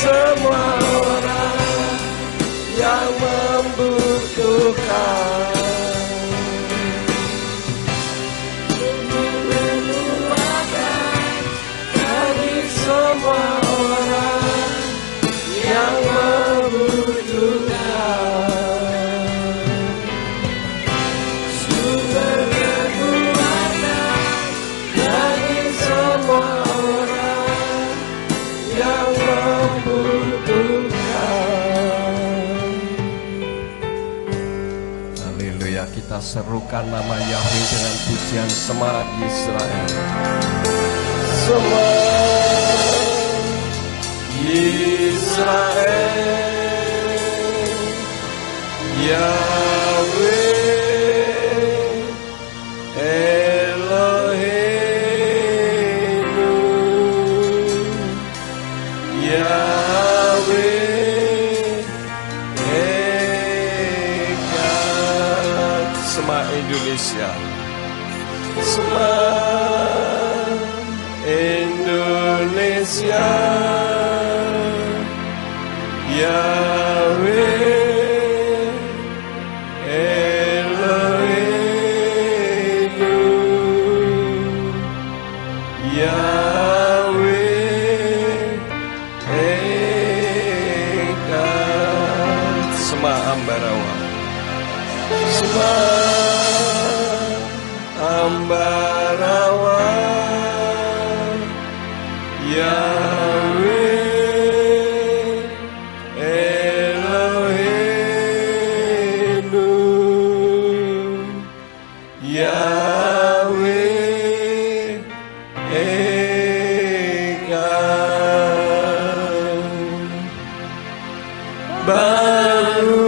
semua orang yang membutuhkan. Bagi semua orang yang membutuhkan. Sumber kekuatan bagi semua orang yang membutuhkan. Haleluya, kita serukan nama Yahweh dengan pujian semangat Israel. Semangat Israel, Yahweh Eloheinu, Yahweh Echad. Semua Indonesia, semua Indonesia, Yahweh Eloheinu, Yahweh Echad. Semua Ambarawa, semua Ambarawa, Yahweh Eloheinu, Yahweh Echad. Baruch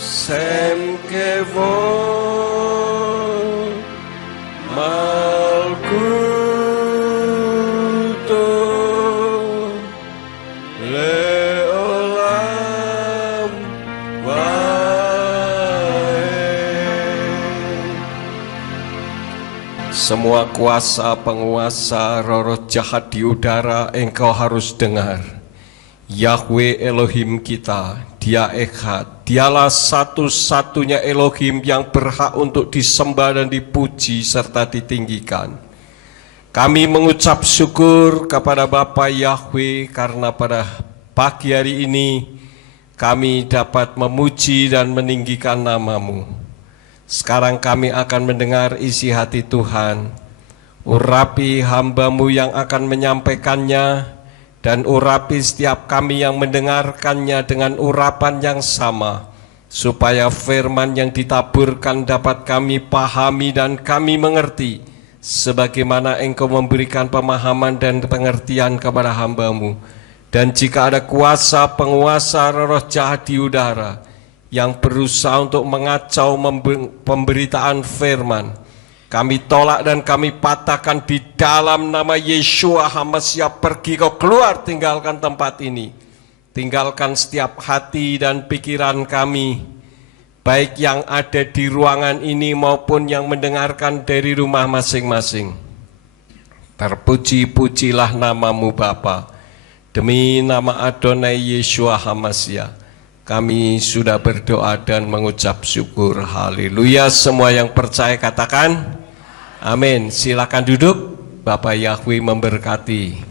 Shem Kevod Malkuto Leolam Waed. Semua kuasa, penguasa, roh-roh jahat di udara, engkau harus dengar. Yahweh Elohim kita, Dia Echad, Dialah satu-satunya Elohim yang berhak untuk disembah dan dipuji serta ditinggikan. Kami mengucap syukur kepada Bapa Yahweh karena pada pagi hari ini kami dapat memuji dan meninggikan nama-Mu. Sekarang kami akan mendengar isi hati Tuhan. Urapi hamba-Mu yang akan menyampaikannya, dan urapi setiap kami yang mendengarkannya dengan urapan yang sama, supaya firman yang ditaburkan dapat kami pahami dan kami mengerti, sebagaimana Engkau memberikan pemahaman dan pengertian kepada hamba-Mu. Dan jika ada kuasa, penguasa, roh jahat di udara yang berusaha untuk mengacau pemberitaan firman, kami tolak dan kami patahkan di dalam nama Yeshua HaMashiach. Pergi kau keluar, tinggalkan tempat ini. Tinggalkan setiap hati dan pikiran kami, baik yang ada di ruangan ini maupun yang mendengarkan dari rumah masing-masing. Terpuji-pujilah nama-Mu Bapa. Demi nama Adonai Yeshua HaMashiach, kami sudah berdoa dan mengucap syukur. Haleluya. Semua yang percaya katakan amin. Silakan duduk. Bapak Yahweh memberkati.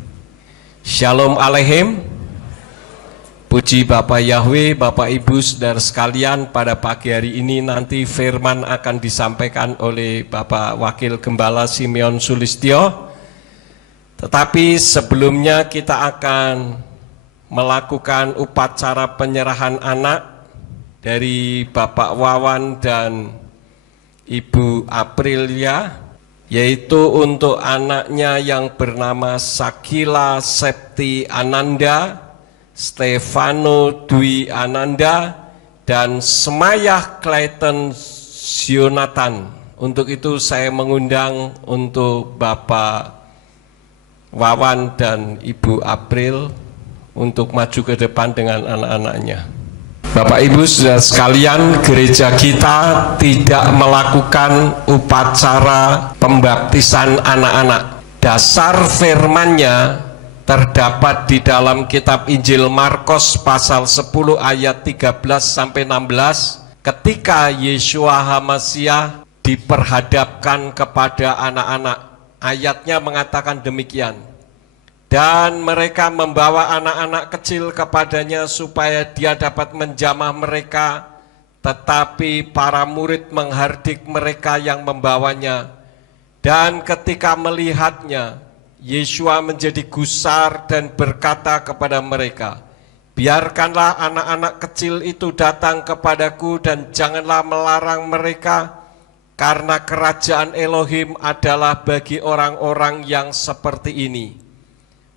Shalom Aleichem. Puji Bapak Yahweh, Bapak Ibu saudara sekalian, pada pagi hari ini nanti firman akan disampaikan oleh Bapak Wakil Gembala Simeon Sulistyo. Tetapi sebelumnya kita akan melakukan upacara penyerahan anak dari Bapak Wawan dan Ibu Aprilia, yaitu untuk anaknya yang bernama Sakila Septi Ananda, Stefano Dwi Ananda, dan Semayah Clayton Sionatan. Untuk itu saya mengundang untuk Bapak Wawan dan Ibu April untuk maju ke depan dengan anak-anaknya. Bapak Ibu saudara sekalian, gereja kita tidak melakukan upacara pembaptisan anak-anak. Dasar firman-Nya terdapat di dalam kitab Injil Markus pasal 10 ayat 13 sampai 16, ketika Yeshua HaMasiah diperhadapkan kepada anak-anak. Ayatnya mengatakan demikian, dan mereka membawa anak-anak kecil kepadanya supaya dia dapat menjamah mereka, tetapi para murid menghardik mereka yang membawanya. Dan ketika melihatnya, Yeshua menjadi gusar dan berkata kepada mereka, biarkanlah anak-anak kecil itu datang kepadaku dan janganlah melarang mereka, karena kerajaan Elohim adalah bagi orang-orang yang seperti ini.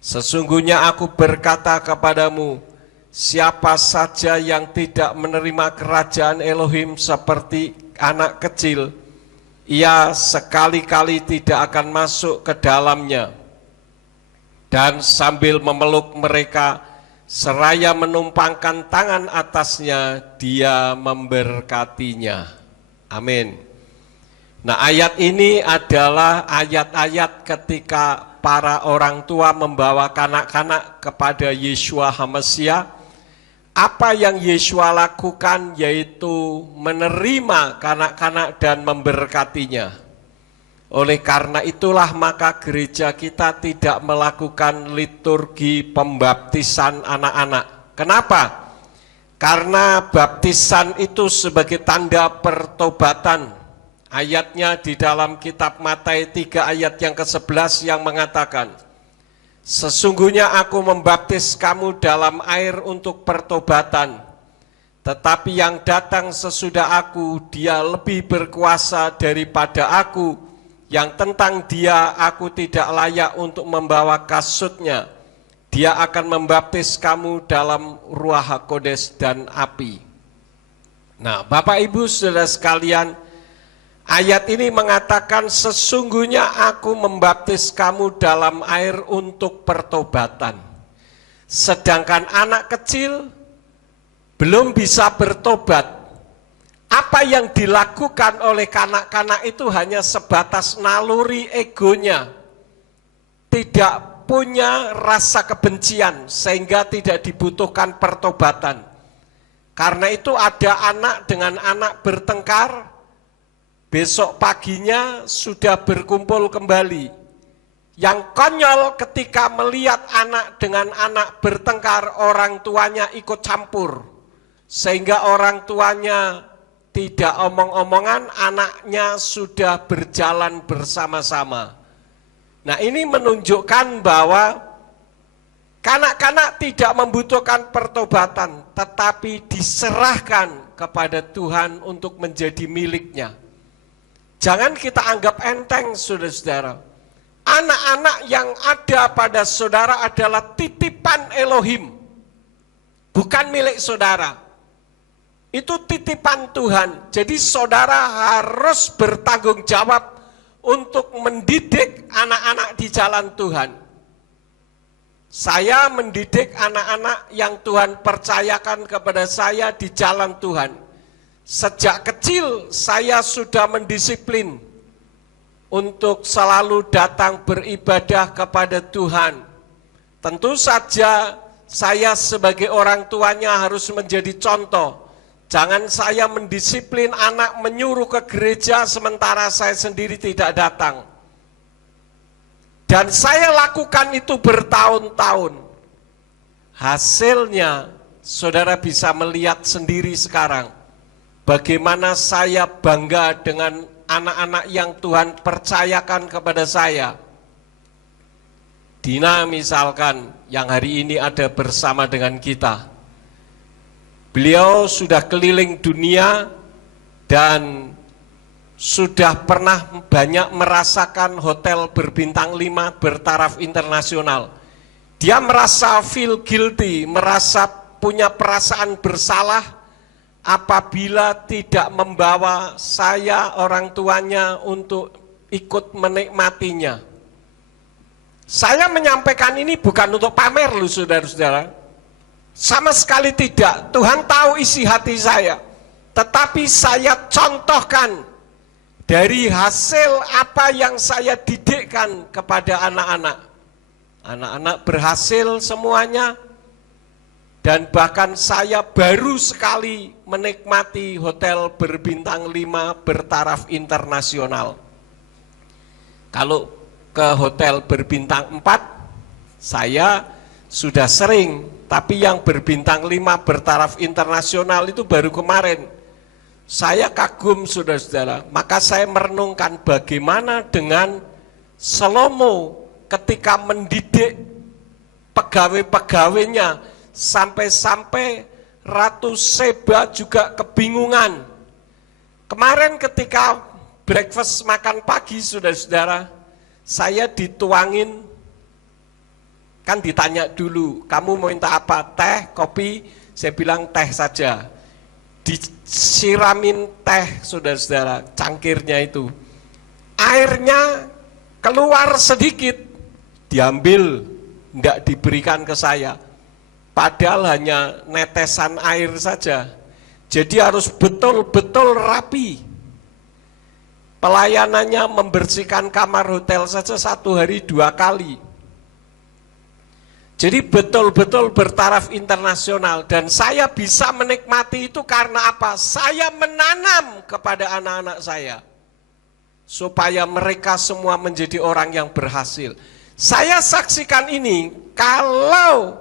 Sesungguhnya aku berkata kepadamu, siapa saja yang tidak menerima kerajaan Elohim seperti anak kecil, ia sekali-kali tidak akan masuk ke dalamnya. Dan sambil memeluk mereka, seraya menumpangkan tangan atasnya, dia memberkatinya. Amin. Nah, ayat ini adalah ayat-ayat ketika para orang tua membawa kanak-kanak kepada Yeshua HaMasiah. Apa yang Yeshua lakukan yaitu menerima kanak-kanak dan memberkatinya. Oleh karena itulah maka gereja kita tidak melakukan liturgi pembaptisan anak-anak. Kenapa? Karena baptisan itu sebagai tanda pertobatan. Ayatnya di dalam kitab Matius 3 ayat yang ke-11 yang mengatakan, sesungguhnya aku membaptis kamu dalam air untuk pertobatan, tetapi yang datang sesudah aku, dia lebih berkuasa daripada aku, yang tentang dia aku tidak layak untuk membawa kasutnya. Dia akan membaptis kamu dalam Ruah HaKodes dan api. Nah, Bapak Ibu Saudara sekalian, ayat ini mengatakan sesungguhnya aku membaptis kamu dalam air untuk pertobatan. Sedangkan anak kecil belum bisa bertobat. Apa yang dilakukan oleh kanak-kanak itu hanya sebatas naluri egonya. Tidak punya rasa kebencian sehingga tidak dibutuhkan pertobatan. Karena itu ada anak dengan anak bertengkar, besok paginya sudah berkumpul kembali. Yang konyol ketika melihat anak dengan anak bertengkar, orang tuanya ikut campur. Sehingga orang tuanya tidak omong-omongan, anaknya sudah berjalan bersama-sama. Nah, ini menunjukkan bahwa kanak-kanak tidak membutuhkan pertobatan, tetapi diserahkan kepada Tuhan untuk menjadi miliknya. Jangan kita anggap enteng, saudara-saudara. Anak-anak yang ada pada saudara adalah titipan Elohim, bukan milik saudara. Itu titipan Tuhan. Jadi saudara harus bertanggung jawab untuk mendidik anak-anak di jalan Tuhan. Saya mendidik anak-anak yang Tuhan percayakan kepada saya di jalan Tuhan. Sejak kecil saya sudah mendisiplin untuk selalu datang beribadah kepada Tuhan. Tentu saja saya sebagai orang tuanya harus menjadi contoh. Jangan saya mendisiplin anak menyuruh ke gereja sementara saya sendiri tidak datang. Dan saya lakukan itu bertahun-tahun. Hasilnya saudara bisa melihat sendiri sekarang. Bagaimana saya bangga dengan anak-anak yang Tuhan percayakan kepada saya. Dina misalkan yang hari ini ada bersama dengan kita. Beliau sudah keliling dunia dan sudah pernah banyak merasakan hotel berbintang 5 bertaraf internasional. Dia merasa feel guilty, merasa punya perasaan bersalah apabila tidak membawa saya orang tuanya untuk ikut menikmatinya. Saya menyampaikan ini bukan untuk pamer loh saudara-saudara. Sama sekali tidak. Tuhan tahu isi hati saya. Tetapi saya contohkan dari hasil apa yang saya didikkan kepada anak-anak. Anak-anak berhasil semuanya, dan bahkan saya baru sekali menikmati hotel berbintang 5 bertaraf internasional. Kalau ke hotel berbintang 4, saya sudah sering, tapi yang berbintang 5 bertaraf internasional itu baru kemarin. Saya kagum, saudara-saudara. Maka saya merenungkan bagaimana dengan Salomo ketika mendidik pegawai-pegawainya, sampai-sampai Ratu Seba juga kebingungan. Kemarin ketika breakfast makan pagi, saudara-saudara, saya dituangin, kan ditanya dulu, kamu mau minta apa? Teh, kopi? Saya bilang teh saja. Disiramin teh, saudara-saudara, cangkirnya itu. Airnya keluar sedikit, diambil, tidak diberikan ke saya. Padahal hanya netesan air saja. Jadi harus betul-betul rapi. Pelayanannya membersihkan kamar hotel saja 1 hari 2 kali. Jadi betul-betul bertaraf internasional. Dan saya bisa menikmati itu karena apa? Saya menanam kepada anak-anak saya, supaya mereka semua menjadi orang yang berhasil. Saya saksikan ini, kalau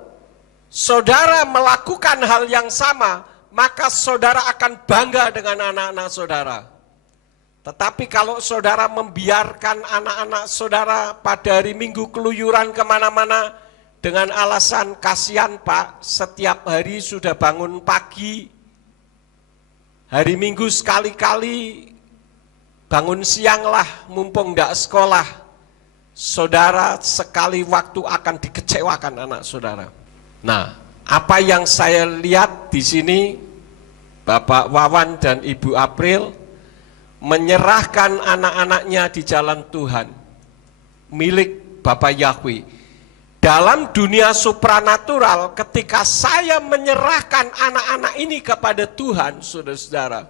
saudara melakukan hal yang sama, maka saudara akan bangga dengan anak-anak saudara. Tetapi kalau saudara membiarkan anak-anak saudara pada hari Minggu keluyuran kemana-mana, dengan alasan kasihan Pak, setiap hari sudah bangun pagi, hari Minggu sekali-kali bangun siang lah, mumpung tidak sekolah, saudara sekali waktu akan dikecewakan anak saudara. Nah, apa yang saya lihat di sini, Bapak Wawan dan Ibu April menyerahkan anak-anaknya di jalan Tuhan, milik Bapak Yahweh. Dalam dunia supranatural, ketika saya menyerahkan anak-anak ini kepada Tuhan, saudara-saudara,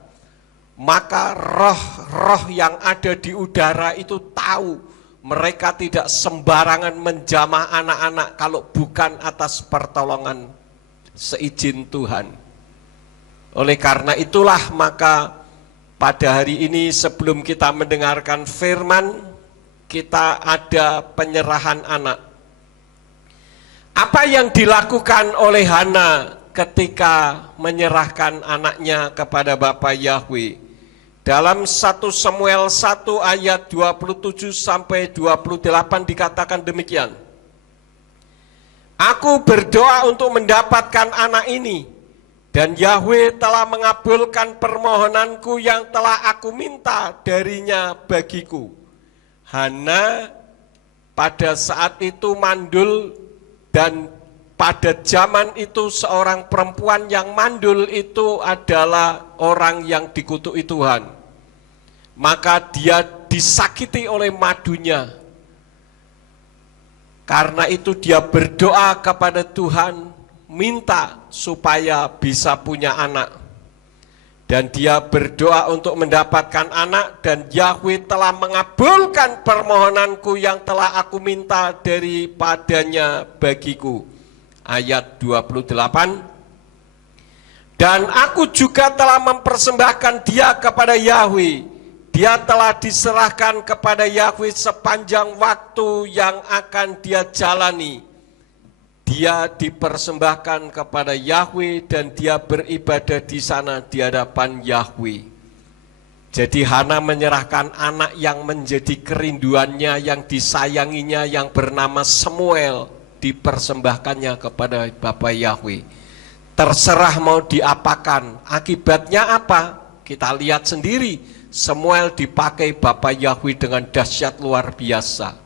maka roh-roh yang ada di udara itu tahu mereka tidak sembarangan menjamah anak-anak kalau bukan atas pertolongan seizin Tuhan. Oleh karena itulah, maka pada hari ini sebelum kita mendengarkan firman, kita ada penyerahan anak. Apa yang dilakukan oleh Hana ketika menyerahkan anaknya kepada Bapa Yahweh? Dalam 1 Samuel 1 ayat 27 sampai 28 dikatakan demikian. Aku berdoa untuk mendapatkan anak ini, dan Yahweh telah mengabulkan permohonanku yang telah aku minta darinya bagiku. Hana pada saat itu mandul, dan pada zaman itu seorang perempuan yang mandul itu adalah orang yang dikutuki Tuhan. Maka dia disakiti oleh madunya. Karena itu dia berdoa kepada Tuhan, minta supaya bisa punya anak. Dan dia berdoa untuk mendapatkan anak, dan Yahweh telah mengabulkan permohonanku yang telah aku minta daripadanya bagiku. Ayat 28. Dan aku juga telah mempersembahkan dia kepada Yahweh. Dia telah diserahkan kepada Yahweh sepanjang waktu yang akan dia jalani. Dia dipersembahkan kepada Yahweh dan dia beribadah di sana di hadapan Yahweh. Jadi Hana menyerahkan anak yang menjadi kerinduannya, yang disayanginya, yang bernama Samuel, dipersembahkannya kepada Bapa Yahweh. Terserah mau diapakan, akibatnya apa? Kita lihat sendiri, Samuel dipakai Bapa Yahweh dengan dahsyat luar biasa.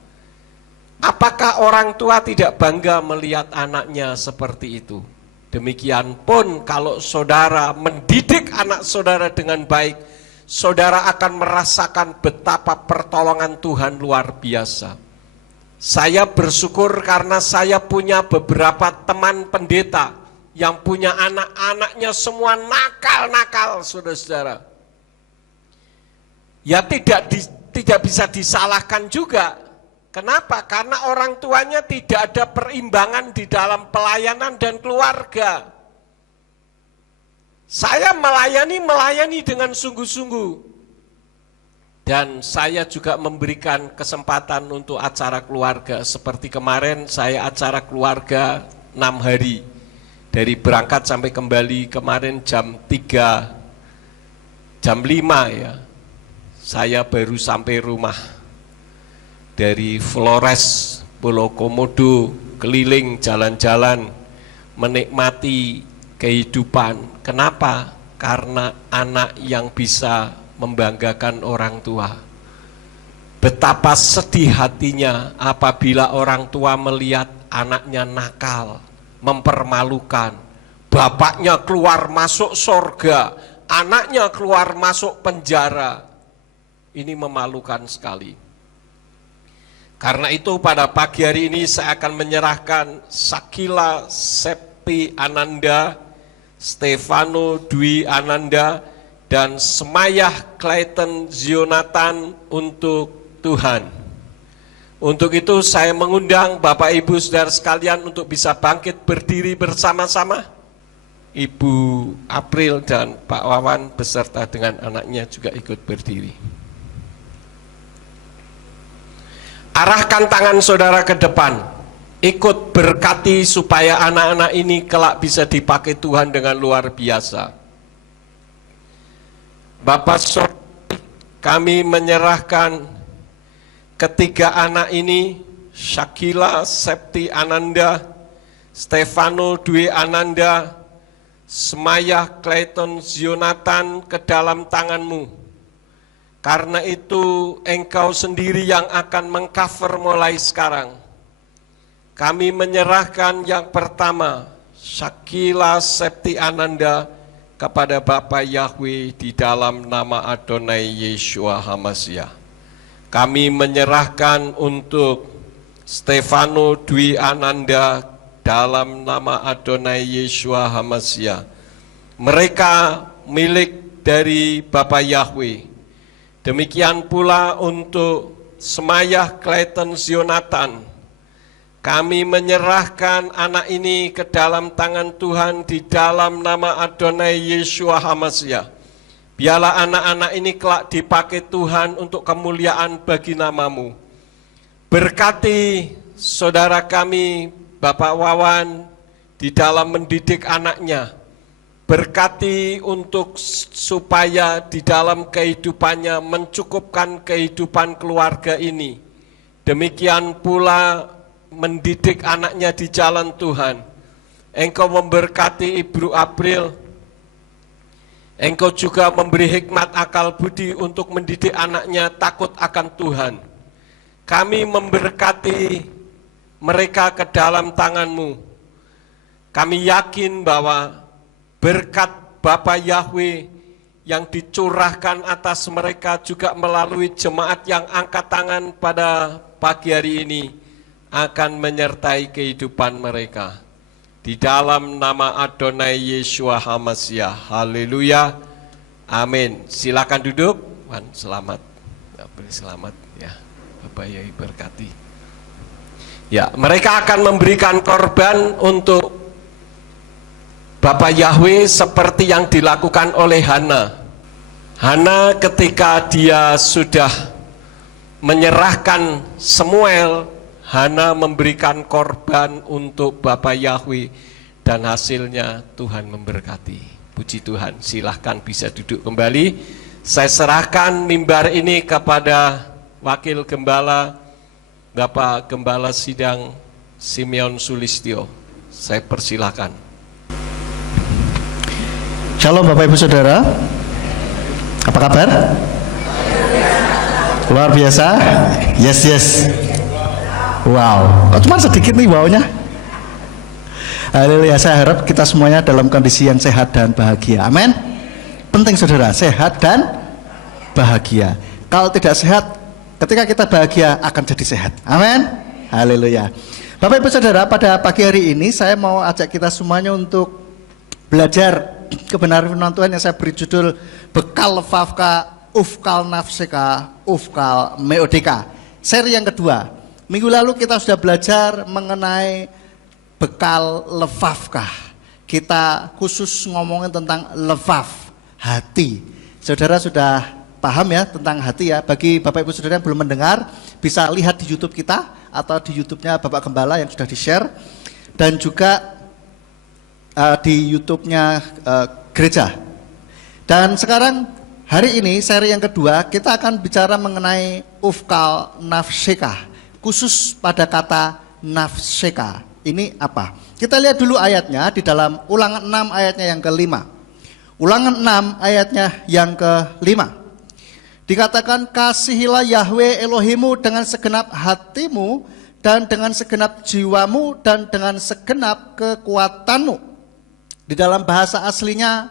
Apakah orang tua tidak bangga melihat anaknya seperti itu? Demikian pun kalau saudara mendidik anak saudara dengan baik, saudara akan merasakan betapa pertolongan Tuhan luar biasa. Saya bersyukur karena saya punya beberapa teman pendeta yang punya anak-anaknya semua nakal-nakal, saudara-saudara. Ya tidak bisa disalahkan juga. Kenapa? Karena orang tuanya tidak ada perimbangan di dalam pelayanan dan keluarga. Saya melayani dengan sungguh-sungguh. Dan saya juga memberikan kesempatan untuk acara keluarga. Seperti kemarin saya acara keluarga 6 hari. Dari berangkat sampai kembali kemarin jam 3, jam 5 ya. Saya baru sampai rumah. Dari Flores, Pulau Komodo, keliling jalan-jalan, menikmati kehidupan. Kenapa? Karena anak yang bisa membanggakan orang tua. Betapa sedih hatinya apabila orang tua melihat anaknya nakal, mempermalukan. Bapaknya keluar masuk surga, anaknya keluar masuk penjara. Ini memalukan sekali. Karena itu pada pagi hari ini saya akan menyerahkan Sakila Septi Ananda, Stefano Dwi Ananda, dan Semayah Clayton Zionatan untuk Tuhan. Untuk itu saya mengundang Bapak Ibu Saudara sekalian untuk bisa bangkit berdiri bersama-sama. Ibu April dan Pak Wawan beserta dengan anaknya juga ikut berdiri. Arahkan tangan saudara ke depan, ikut berkati supaya anak-anak ini kelak bisa dipakai Tuhan dengan luar biasa. Bapak Saudara, kami menyerahkan ketiga anak ini, Sakila Septi Ananda, Stefano Dwi Ananda, Semayah Clayton Zionatan ke dalam tangan-Mu. Karena itu Engkau sendiri yang akan mengcover mulai sekarang. Kami menyerahkan yang pertama, Sakila Septi Ananda, kepada Bapa Yahweh di dalam nama Adonai Yeshua HaMashiach. Kami menyerahkan untuk Stefano Dwi Ananda dalam nama Adonai Yeshua HaMashiach. Mereka milik dari Bapa Yahweh. Demikian pula untuk Semayah Clayton Zionatan. Kami menyerahkan anak ini ke dalam tangan Tuhan di dalam nama Adonai Yeshua HaMashiach. Biarlah anak-anak ini kelak dipakai Tuhan untuk kemuliaan bagi nama-Mu. Berkati saudara kami, Bapak Wawan, di dalam mendidik anaknya. Berkati untuk supaya di dalam kehidupannya mencukupkan kehidupan keluarga ini. Demikian pula mendidik anaknya di jalan Tuhan. Engkau memberkati Ibu April. Engkau juga memberi hikmat akal budi untuk mendidik anaknya takut akan Tuhan. Kami memberkati mereka ke dalam tangan-Mu. Kami yakin bahwa berkat Bapa Yahweh yang dicurahkan atas mereka juga melalui jemaat yang angkat tangan pada pagi hari ini akan menyertai kehidupan mereka. Di dalam nama Adonai Yeshua HaMashiach. Haleluya. Amin. Silakan duduk. Wan, selamat. Selamat ya. Bapak Yahweh berkati. Ya, mereka akan memberikan korban untuk Bapak Yahweh seperti yang dilakukan oleh Hana. Hana ketika dia sudah menyerahkan Samuel, Hana memberikan korban untuk Bapak Yahweh dan hasilnya Tuhan memberkati. Puji Tuhan, silahkan bisa duduk kembali. Saya serahkan mimbar ini kepada Wakil Gembala, Bapak Gembala Sidang Simeon Sulistyo. Saya persilahkan. Shalom Bapak Ibu Saudara. Apa kabar? Luar biasa. Yes. Wow, kok cuma sedikit nih wownya. Haleluya, saya harap kita semuanya dalam kondisi yang sehat dan bahagia. Amin. Penting saudara, sehat dan bahagia. Kalau tidak sehat, ketika kita bahagia akan jadi sehat. Amin. Haleluya. Bapak Ibu Saudara, pada pagi hari ini saya mau ajak kita semuanya untuk belajar kebenaran firman Tuhan yang saya beri judul Bekal Levavka Ufkal Nafseka Ufkal Meodeka. Seri yang kedua, Minggu lalu kita sudah belajar mengenai bekal lefafkah. Kita khusus ngomongin tentang lefaf, hati. Saudara sudah paham ya tentang hati ya. Bagi Bapak Ibu Saudara yang belum mendengar, bisa lihat di YouTube kita atau di YouTube-nya Bapak Gembala yang sudah di-share, dan juga di YouTube-nya gereja. Dan sekarang hari ini seri yang kedua kita akan bicara mengenai ufkal nafsekah, khusus pada kata nafsekah. Ini apa? Kita lihat dulu ayatnya di dalam Ulangan 6 ayatnya yang ke-5. Ulangan 6 ayatnya yang ke-5. Dikatakan, kasihilah Yahweh Elohimu dengan segenap hatimu dan dengan segenap jiwamu dan dengan segenap kekuatanmu. Di dalam bahasa aslinya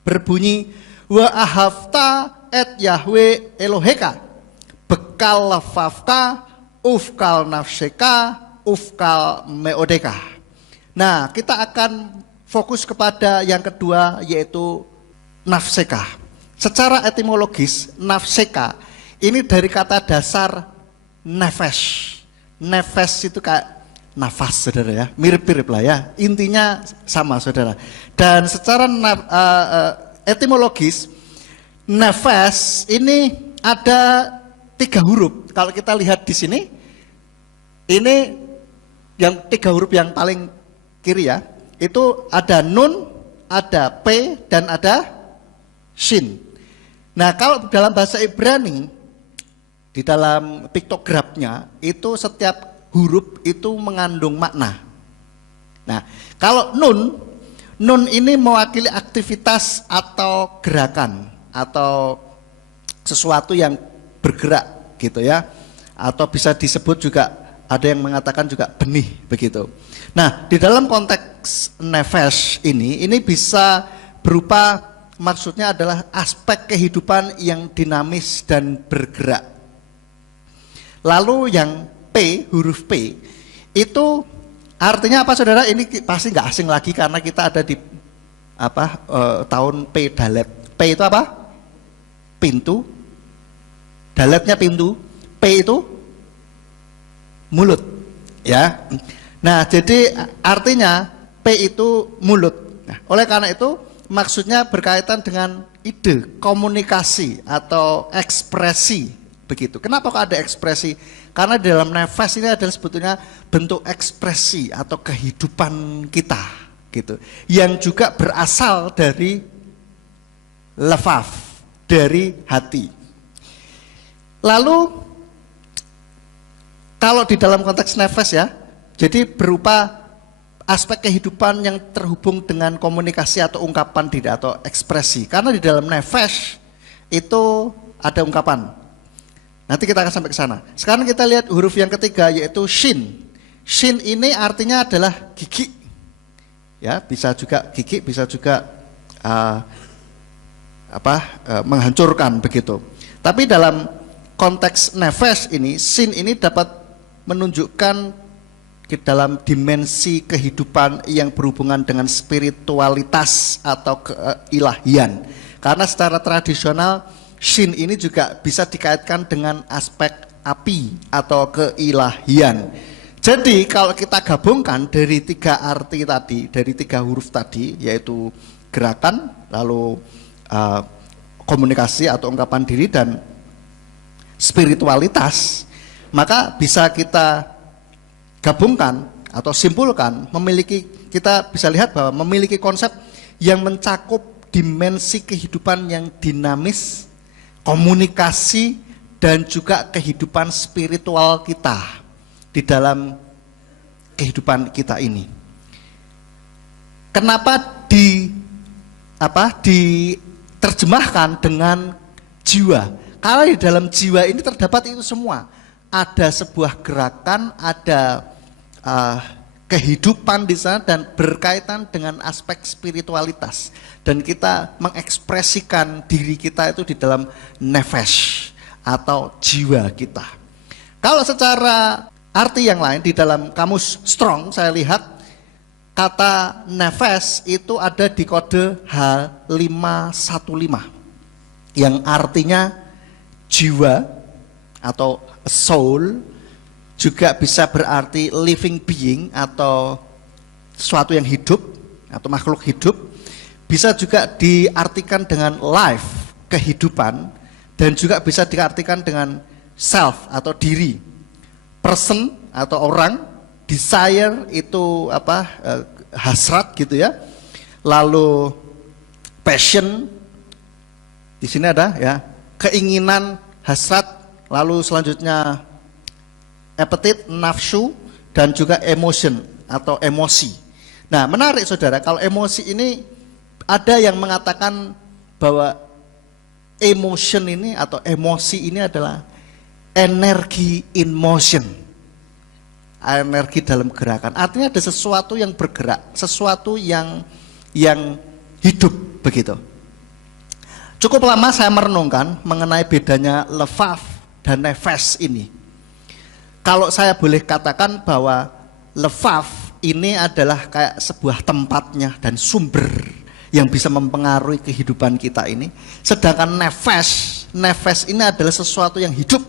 berbunyi, wa ahavta et Yahweh Eloheka, bekal lafafka, ufkal nafseka, ufkal meodeka. Nah, kita akan fokus kepada yang kedua, yaitu nafseka. Secara etimologis, nafseka ini dari kata dasar nefes. Nefes itu kayak nafas, saudara ya, mirip-mirip lah ya, intinya sama, saudara. Dan secara etimologis, nefes ini ada 3 huruf. Kalau kita lihat di sini, ini yang 3 huruf yang paling kiri ya, itu ada nun, ada p, dan ada shin. Nah, kalau dalam bahasa Ibrani, di dalam piktografnya, itu setiap huruf itu mengandung makna. Nah, kalau nun ini mewakili aktivitas atau gerakan, atau sesuatu yang bergerak gitu ya, atau bisa disebut juga, ada yang mengatakan juga benih begitu. Nah, di dalam konteks nefes ini bisa berupa, maksudnya adalah aspek kehidupan yang dinamis dan bergerak. Lalu yang P, huruf P, itu artinya apa, saudara? Ini pasti nggak asing lagi karena kita ada di tahun P dalet. P itu apa? Pintu. Daletnya pintu. P itu mulut, ya. Nah, jadi artinya P itu mulut. Nah, oleh karena itu maksudnya berkaitan dengan ide, komunikasi atau ekspresi begitu. Kenapa kok ada ekspresi? Karena di dalam nefas ini adalah sebetulnya bentuk ekspresi atau kehidupan kita gitu, yang juga berasal dari lefaf, dari hati. Lalu kalau di dalam konteks nefas ya, jadi berupa aspek kehidupan yang terhubung dengan komunikasi atau ungkapan diri atau ekspresi. Karena di dalam nefas itu ada ungkapan. Nanti kita akan sampai ke sana. Sekarang kita lihat huruf yang ketiga, yaitu shin. Shin ini artinya adalah gigi. Ya, bisa juga gigi, bisa juga menghancurkan begitu. Tapi dalam konteks nefas ini, shin ini dapat menunjukkan ke dalam dimensi kehidupan yang berhubungan dengan spiritualitas atau keilahian. Karena secara tradisional shin ini juga bisa dikaitkan dengan aspek api atau keilahian. Jadi kalau kita gabungkan dari 3 arti tadi, dari 3 huruf tadi, yaitu gerakan, lalu komunikasi atau ungkapan diri, dan spiritualitas, maka bisa kita gabungkan atau simpulkan, kita bisa lihat bahwa memiliki konsep yang mencakup dimensi kehidupan yang dinamis, komunikasi, dan juga kehidupan spiritual kita di dalam kehidupan kita ini. Kenapa diterjemahkan dengan jiwa? Karena di dalam jiwa ini terdapat itu semua. Ada sebuah gerakan, ada kehidupan di sana, dan berkaitan dengan aspek spiritualitas. Dan kita mengekspresikan diri kita itu di dalam nefes atau jiwa kita. Kalau secara arti yang lain, di dalam kamus Strong saya lihat kata nefes itu ada di kode H515 yang artinya jiwa atau soul, juga bisa berarti living being atau sesuatu yang hidup atau makhluk hidup. Bisa juga diartikan dengan life, kehidupan, dan juga bisa diartikan dengan self atau diri, person atau orang, desire itu hasrat gitu ya. Lalu passion, di sini ada ya, keinginan, hasrat. Lalu selanjutnya appetite, nafsu, dan juga emotion atau emosi. Nah, menarik saudara, kalau emosi ini ada yang mengatakan bahwa emotion ini atau emosi ini adalah energi in motion, energi dalam gerakan. Artinya ada sesuatu yang bergerak, sesuatu yang hidup begitu. Cukup lama saya merenungkan mengenai bedanya lefaf dan nefes ini. Kalau saya boleh katakan bahwa lefaf ini adalah kayak sebuah tempatnya dan sumber yang bisa mempengaruhi kehidupan kita ini. Sedangkan nefes ini adalah sesuatu yang hidup,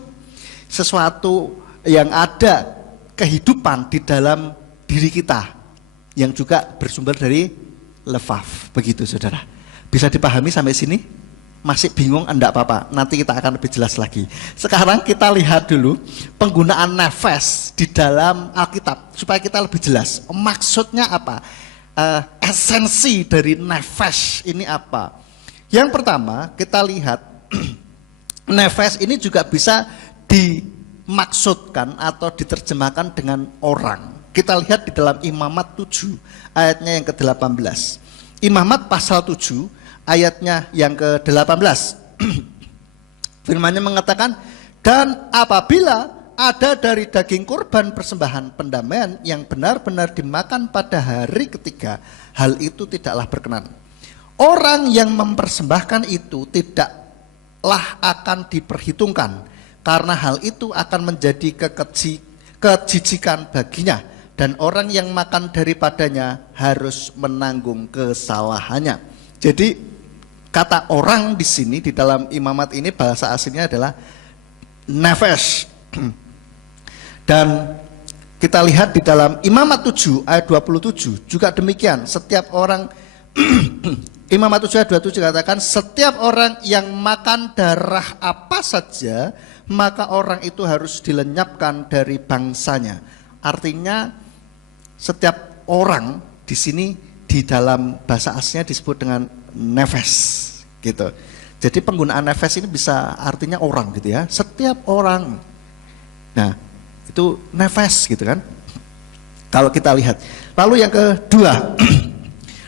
sesuatu yang ada kehidupan di dalam diri kita, yang juga bersumber dari lefaf. Begitu saudara. Bisa dipahami sampai sini? Masih bingung? Enggak apa-apa, nanti kita akan lebih jelas lagi. Sekarang kita lihat dulu penggunaan nefes di dalam Alkitab supaya kita lebih jelas maksudnya apa, esensi dari nefes ini apa. Yang pertama kita lihat nefes ini juga bisa dimaksudkan atau diterjemahkan dengan orang. Kita lihat di dalam Imamat 7 ayatnya yang ke-18. Imamat pasal 7 ayatnya yang ke-18. Firman-Nya mengatakan, dan apabila ada dari daging kurban persembahan pendamaian yang benar-benar dimakan pada hari ketiga, hal itu tidaklah berkenan. Orang yang mempersembahkan itu tidaklah akan diperhitungkan, karena hal itu akan menjadi kejijikan baginya, dan orang yang makan daripadanya harus menanggung kesalahannya. Jadi kata orang di sini di dalam Imamat ini bahasa aslinya adalah nefes. Dan kita lihat di dalam Imamat 7 ayat 27 juga demikian. Setiap orang Imamat 7 ayat 27 katakan, setiap orang yang makan darah apa saja, maka orang itu harus dilenyapkan dari bangsanya. Artinya setiap orang di sini di dalam bahasa aslinya disebut dengan nefes gitu. Jadi penggunaan nefes ini bisa artinya orang gitu ya. Setiap orang. Nah, itu nefes gitu kan. Kalau kita lihat. Lalu yang kedua,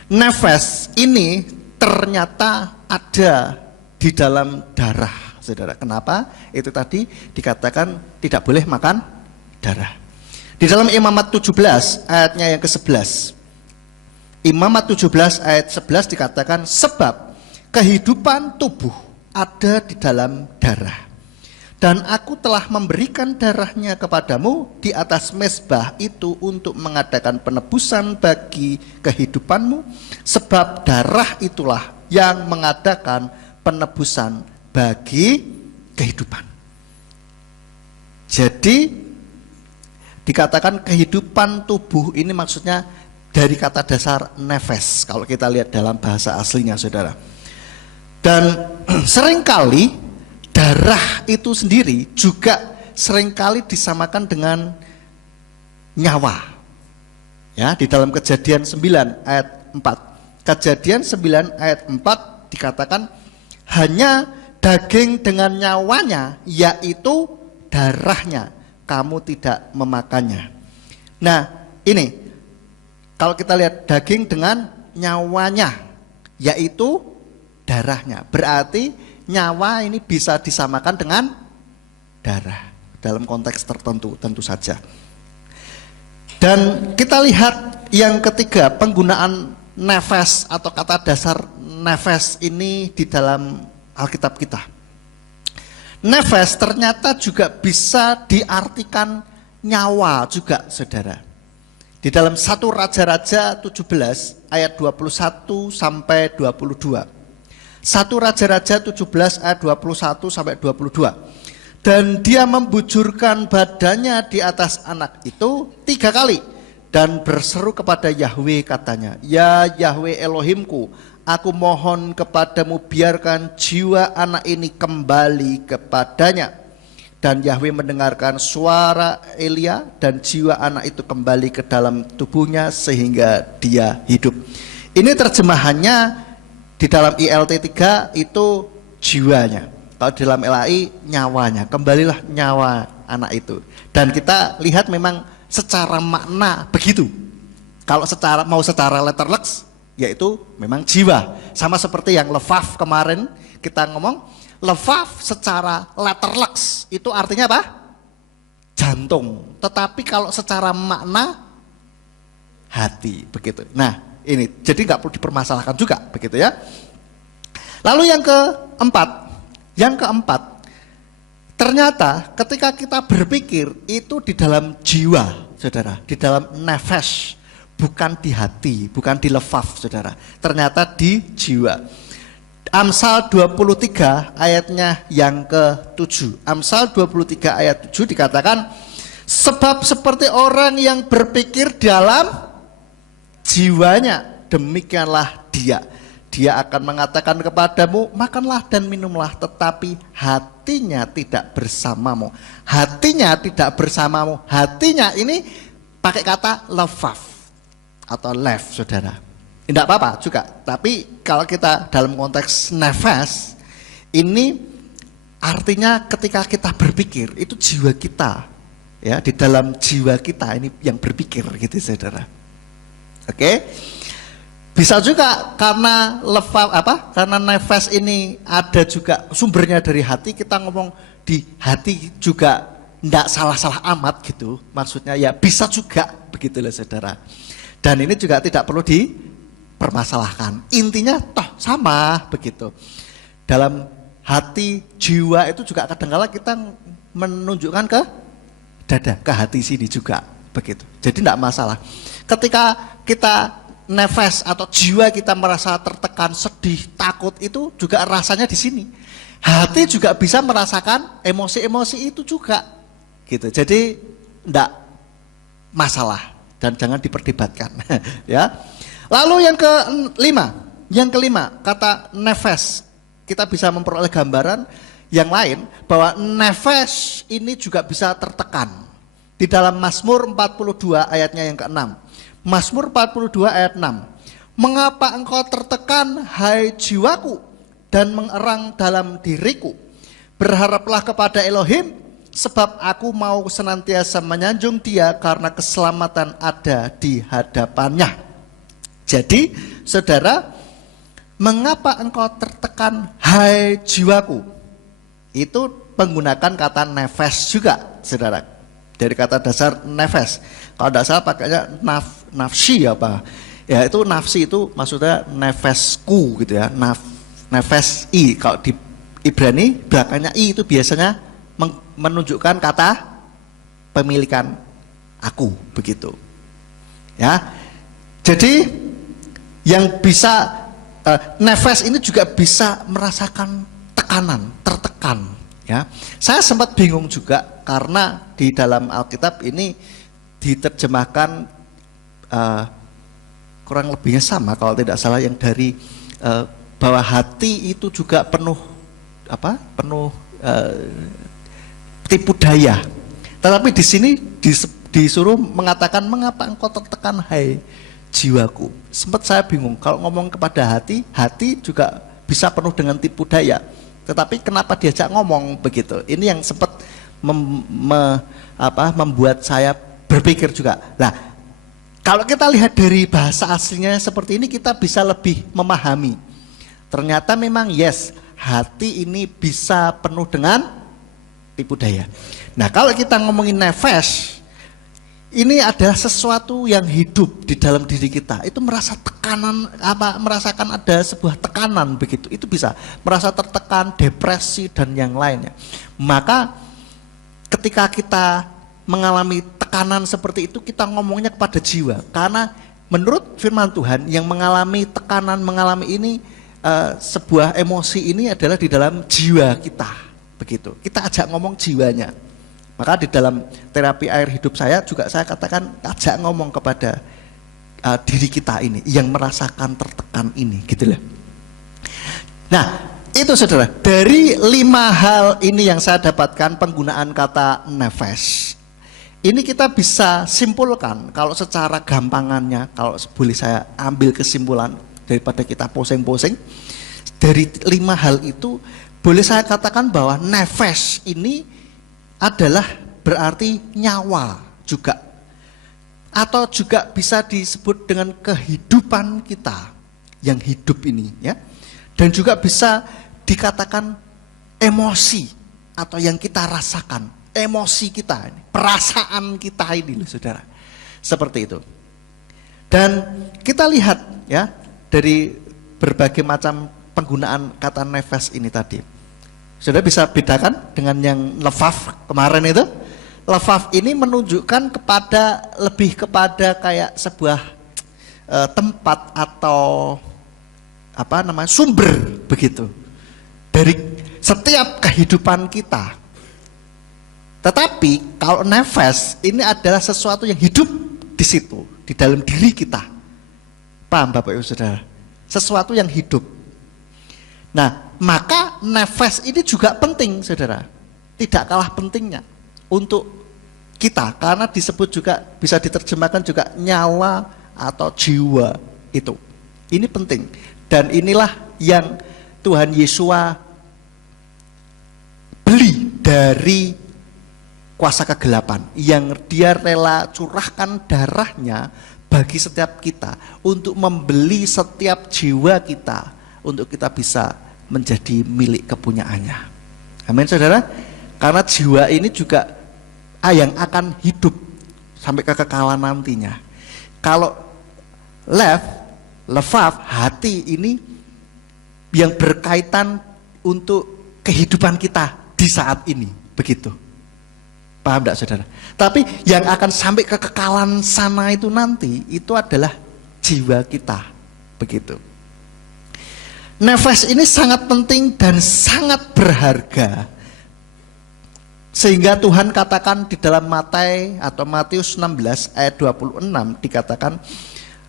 nefes ini ternyata ada di dalam darah, saudara. Kenapa? Itu tadi dikatakan tidak boleh makan darah. Di dalam Imamat 17 ayatnya yang ke-11. Imamat 17 ayat 11 dikatakan, sebab kehidupan tubuh ada di dalam darah. Dan aku telah memberikan darahnya kepadamu di atas mezbah itu untuk mengadakan penebusan bagi kehidupanmu, sebab darah itulah yang mengadakan penebusan bagi kehidupan. Jadi dikatakan kehidupan tubuh ini maksudnya dari kata dasar nefes kalau kita lihat dalam bahasa aslinya, saudara. Dan seringkali darah itu sendiri juga seringkali disamakan dengan nyawa. Ya, di dalam Kejadian 9 ayat 4. Kejadian 9 ayat 4 dikatakan hanya daging dengan nyawanya, yaitu darahnya, kamu tidak memakannya. Nah, ini kalau kita lihat daging dengan nyawanya, yaitu darahnya, berarti nyawa ini bisa disamakan dengan darah dalam konteks tertentu tentu saja. Dan kita lihat yang ketiga, penggunaan nefes atau kata dasar nefes ini di dalam Alkitab kita. Nefes ternyata juga bisa diartikan nyawa juga, saudara. Di dalam 1 Raja-Raja 17 ayat 21 sampai 22. 1 Raja-Raja 17 ayat 21 sampai 22. Dan dia membujurkan badannya di atas anak itu 3 kali. Dan berseru kepada Yahweh katanya, "Ya Yahweh Elohimku, aku mohon kepadamu biarkan jiwa anak ini kembali kepadanya." Dan Yahweh mendengarkan suara Elia dan jiwa anak itu kembali ke dalam tubuhnya sehingga dia hidup. Ini terjemahannya di dalam ILT 3 itu jiwanya. Kalau di dalam LAI nyawanya, kembalilah nyawa anak itu. Dan kita lihat memang secara makna begitu. Kalau mau secara letterleks, yaitu memang jiwa. Sama seperti yang lefaf kemarin kita ngomong, lefaf secara letterleks itu artinya apa? Jantung. Tetapi kalau secara makna hati, begitu. Nah ini jadi nggak perlu dipermasalahkan juga, begitu ya. Lalu yang keempat, ternyata ketika kita berpikir itu di dalam jiwa, saudara, di dalam nefesh, bukan di hati, bukan di lefaf, saudara. Ternyata di jiwa. Amsal 23 ayatnya yang ke-7. Amsal 23 ayat 7 dikatakan, sebab seperti orang yang berpikir dalam jiwanya, demikianlah dia. Dia akan mengatakan kepadamu, makanlah dan minumlah, tetapi hatinya tidak bersamamu. Hatinya tidak bersamamu. Hatinya ini pakai kata lefaf atau left, saudara. Tidak apa-apa juga. Tapi kalau kita dalam konteks nefas, ini artinya ketika kita berpikir, itu jiwa kita. Ya, di dalam jiwa kita ini yang berpikir gitu, saudara. Oke. Bisa juga karena karena nefas ini ada juga sumbernya dari hati, kita ngomong di hati juga ndak salah-salah amat gitu. Maksudnya ya bisa juga begitu loh, saudara. Dan ini juga tidak perlu dipermasalahkan. Intinya toh sama begitu. Dalam hati, jiwa itu juga kadang-kala kita menunjukkan ke dada, ke hati sini juga begitu. Jadi tidak masalah. Ketika kita nefas atau jiwa kita merasa tertekan, sedih, takut, itu juga rasanya di sini. Hati juga bisa merasakan emosi-emosi itu juga, gitu. Jadi enggak masalah dan jangan diperdebatkan, ya. Lalu yang kelima, kata nefas, kita bisa memperoleh gambaran yang lain bahwa nefas ini juga bisa tertekan. Di dalam Mazmur 42 ayatnya yang ke-6. Mazmur 42 ayat 6. Mengapa engkau tertekan, hai jiwaku, dan mengerang dalam diriku? Berharaplah kepada Elohim, sebab aku mau senantiasa menyanjung Dia karena keselamatan ada di hadapannya. Jadi, saudara, mengapa engkau tertekan, hai jiwaku? Itu menggunakan kata nefas juga, saudara. Dari kata dasar nefas. Kalau tidak salah pakainya nafsi apa? Ya itu nafsi itu maksudnya nefesku gitu ya. Nefes i. Kalau di Ibrani belakangnya i itu biasanya menunjukkan kata pemilikan aku begitu. Ya. Jadi yang bisa nefes ini juga bisa merasakan tekanan, tertekan. Ya, saya sempat bingung juga karena di dalam Alkitab ini diterjemahkan kurang lebihnya sama kalau tidak salah yang dari bahwa hati itu juga penuh tipu daya. Tetapi di sini disuruh mengatakan mengapa engkau tertekan hai jiwaku. Sempat saya bingung kalau ngomong kepada hati juga bisa penuh dengan tipu daya. Tetapi kenapa diajak ngomong begitu? Ini yang sempat membuat saya berpikir juga. Nah, kalau kita lihat dari bahasa aslinya seperti ini, kita bisa lebih memahami. Ternyata memang yes, hati ini bisa penuh dengan tipu daya. Nah, kalau kita ngomongin nefas, ini adalah sesuatu yang hidup di dalam diri kita. Itu merasa tekanan, merasakan ada sebuah tekanan begitu. Itu bisa merasa tertekan, depresi dan yang lainnya. Maka ketika kita mengalami tekanan seperti itu, kita ngomongnya kepada jiwa. Karena menurut firman Tuhan yang mengalami tekanan, mengalami ini sebuah emosi ini adalah di dalam jiwa kita. begitu. Kita ajak ngomong jiwanya. Maka di dalam terapi air hidup saya juga saya katakan ajak ngomong kepada diri kita ini yang merasakan tertekan ini, gitu loh. Nah, itu saudara, dari 5 hal ini yang saya dapatkan penggunaan kata nefes. Ini kita bisa simpulkan kalau secara gampangannya, kalau boleh saya ambil kesimpulan daripada kita posing-posing. Dari 5 hal itu boleh saya katakan bahwa nefes ini adalah berarti nyawa juga. Atau juga bisa disebut dengan kehidupan kita yang hidup ini, ya. Dan juga bisa dikatakan emosi atau yang kita rasakan, emosi kita, perasaan kita ini loh saudara. Seperti itu. Dan kita lihat ya dari berbagai macam penggunaan kata nefes ini tadi. Saudara bisa bedakan dengan yang lefaf kemarin itu. Lefaf ini menunjukkan lebih kepada kayak sebuah tempat atau sumber begitu dari setiap kehidupan kita. Tetapi kalau nefes ini adalah sesuatu yang hidup di situ, di dalam diri kita. Paham Bapak Ibu Saudara? Sesuatu yang hidup. Nah, maka nefes ini juga penting Saudara. Tidak kalah pentingnya untuk kita, karena disebut juga bisa diterjemahkan juga nyawa atau jiwa itu. Ini penting dan inilah yang Tuhan Yesus beli dari kuasa kegelapan, yang dia rela curahkan darahnya bagi setiap kita untuk membeli setiap jiwa kita untuk kita bisa menjadi milik kepunyaannya. Amin saudara. Karena jiwa ini juga yang akan hidup sampai kekekalan nantinya. Kalau lefaf, hati ini yang berkaitan untuk kehidupan kita di saat ini, begitu. Paham enggak saudara? Tapi yang akan sampai kekekalan sana itu nanti, itu adalah jiwa kita, begitu. Nefes ini sangat penting dan sangat berharga. Sehingga Tuhan katakan di dalam Matius 16 ayat 26 dikatakan,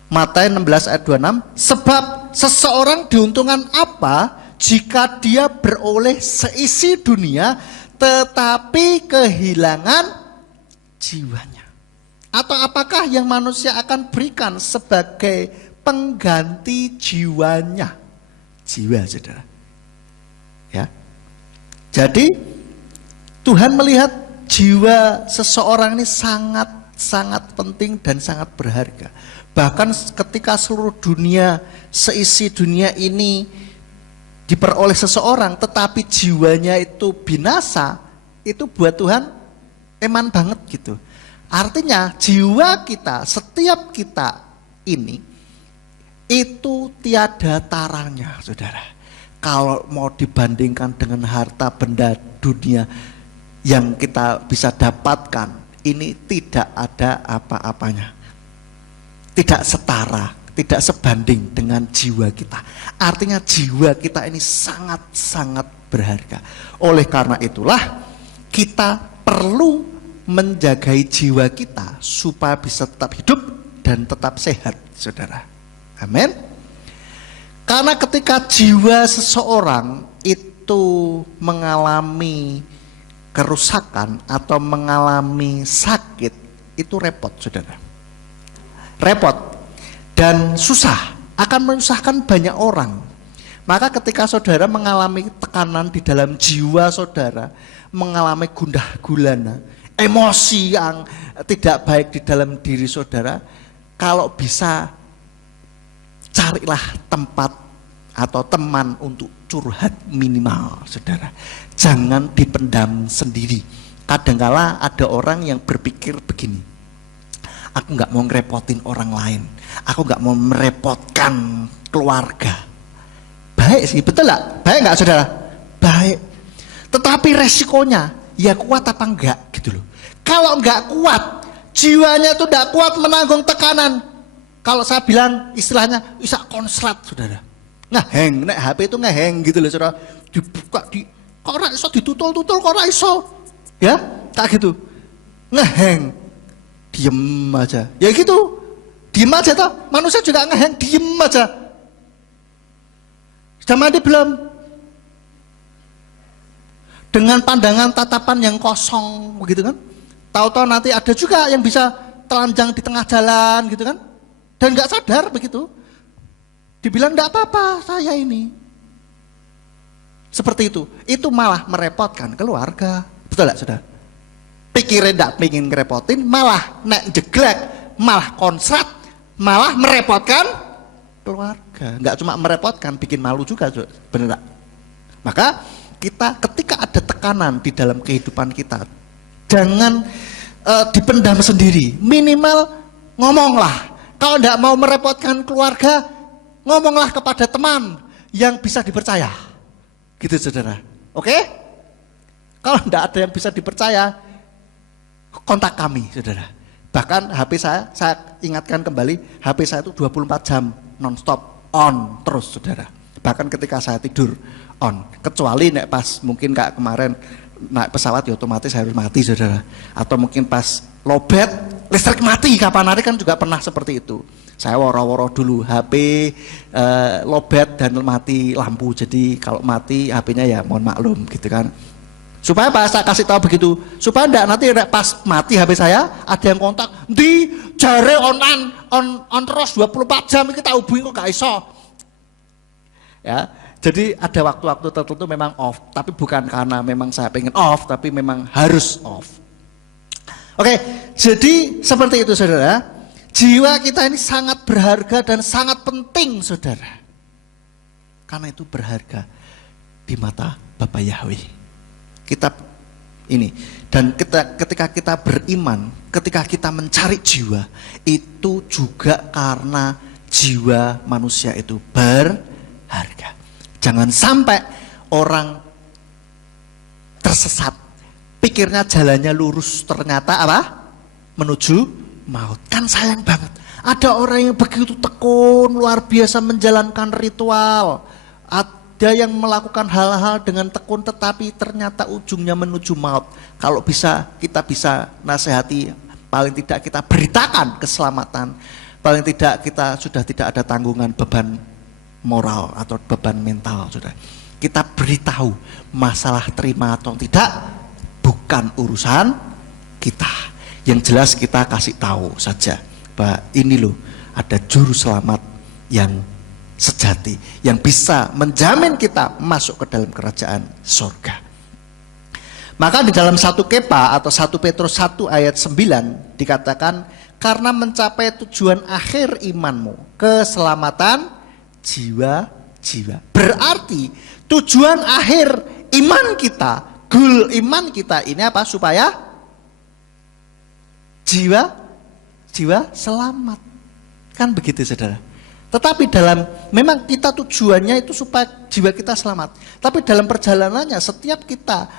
Matius 16 ayat 26, sebab seseorang diuntungkan apa jika dia beroleh seisi dunia tetapi kehilangan jiwanya? Atau apakah yang manusia akan berikan sebagai pengganti jiwanya? Jiwa saudara. Ya. Jadi Tuhan melihat jiwa seseorang ini sangat penting dan sangat berharga. Bahkan ketika seluruh dunia, seisi dunia ini diperoleh seseorang, tetapi jiwanya itu binasa, itu buat Tuhan eman banget gitu. Artinya jiwa kita, setiap kita ini, itu tiada taranya saudara. Kalau mau dibandingkan dengan harta benda dunia yang kita bisa dapatkan, ini tidak ada apa-apanya, tidak setara, tidak sebanding dengan jiwa kita. Artinya jiwa kita ini sangat-sangat berharga. Oleh karena itulah kita perlu menjagai jiwa kita supaya bisa tetap hidup dan tetap sehat saudara. Amin. Karena ketika jiwa seseorang itu mengalami kerusakan atau mengalami sakit, itu repot saudara, repot dan susah, akan menyusahkan banyak orang. Maka ketika saudara mengalami tekanan di dalam jiwa saudara, mengalami gundah gulana, emosi yang tidak baik di dalam diri saudara, kalau bisa carilah tempat atau teman untuk curhat minimal saudara. Jangan dipendam sendiri. Kadangkala ada orang yang berpikir begini, aku gak mau ngerepotin orang lain, aku gak mau merepotkan keluarga. Baik sih, betul gak? Baik gak saudara? Baik. Tetapi resikonya, ya kuat apa enggak gitu loh. Kalau enggak kuat, jiwanya tuh enggak kuat menanggung tekanan. Kalau saya bilang istilahnya bisa konslet saudara, ngeheng, nek HP itu ngeheng gitu loh saudara, dibuka Kok ora iso ditutul-tutul, kok ora iso? Ya, tak gitu. Ngeheng. Diem aja. Ya gitu. Diem aja toh. Manusia juga ngeheng, diem aja. Sudah mandi belum? Dengan pandangan tatapan yang kosong begitu kan? Tahu-tahu nanti ada juga yang bisa telanjang di tengah jalan gitu kan? Dan nggak sadar begitu. Dibilang nggak apa-apa saya ini. Seperti itu. Itu malah merepotkan keluarga. Betul nggak saudara? Pikirin nggak pengen ngerepotin, malah nek jeglek, malah konsrat, malah merepotkan keluarga. Nggak cuma merepotkan, bikin malu juga, bener nggak? Maka kita ketika ada tekanan di dalam kehidupan kita, jangan dipendam sendiri. Minimal ngomonglah. Kalau nggak mau merepotkan keluarga, ngomonglah kepada teman yang bisa dipercaya. Gitu saudara. Oke? Kalau nggak ada yang bisa dipercaya, kontak kami saudara. Bahkan HP saya ingatkan kembali, HP saya itu 24 jam non-stop on terus saudara. Bahkan ketika saya tidur on. Kecuali nek pas mungkin kayak kemarin naik pesawat ya otomatis harus mati saudara. Atau mungkin pas lowbat listrik mati, kapan hari kan juga pernah seperti itu. Saya woro-woro dulu HP lowbat dan mati lampu. Jadi kalau mati HP-nya ya mohon maklum gitu kan. Supaya pas saya kasih tahu begitu, supaya enggak nanti pas mati HP saya ada yang kontak, di jare on terus 24 jam kita hubungi kok gak iso. Ya, jadi ada waktu-waktu tertentu memang off, tapi bukan karena memang saya pengen off, tapi memang harus off. Oke, jadi seperti itu saudara. Jiwa kita ini sangat berharga dan sangat penting saudara. Karena itu berharga di mata Bapa Yahweh. Kita ini, dan ketika kita beriman, ketika kita mencari jiwa, itu juga karena jiwa manusia itu berharga. Jangan sampai orang tersesat, pikirnya jalannya lurus, ternyata apa? Menuju maut. Kan sayang banget. Ada orang yang begitu tekun, luar biasa menjalankan ritual. Ada yang melakukan hal-hal dengan tekun tetapi ternyata ujungnya menuju maut. Kalau bisa, kita bisa nasihati, paling tidak kita beritakan keselamatan. Paling tidak kita sudah tidak ada tanggungan beban moral atau beban mental sudah. Kita beritahu masalah terima atau tidak bukan urusan kita. Yang jelas kita kasih tahu saja bahwa ini loh ada juru selamat yang sejati yang bisa menjamin kita masuk ke dalam kerajaan surga. Maka di dalam 1 Kepa atau 1 Petrus 1 ayat 9 dikatakan karena mencapai tujuan akhir imanmu, keselamatan jiwa-jiwa. Berarti tujuan akhir iman kita, goal iman kita ini apa? Supaya jiwa selamat. Kan begitu saudara. Tetapi memang kita tujuannya itu supaya jiwa kita selamat. Tapi dalam perjalanannya setiap kita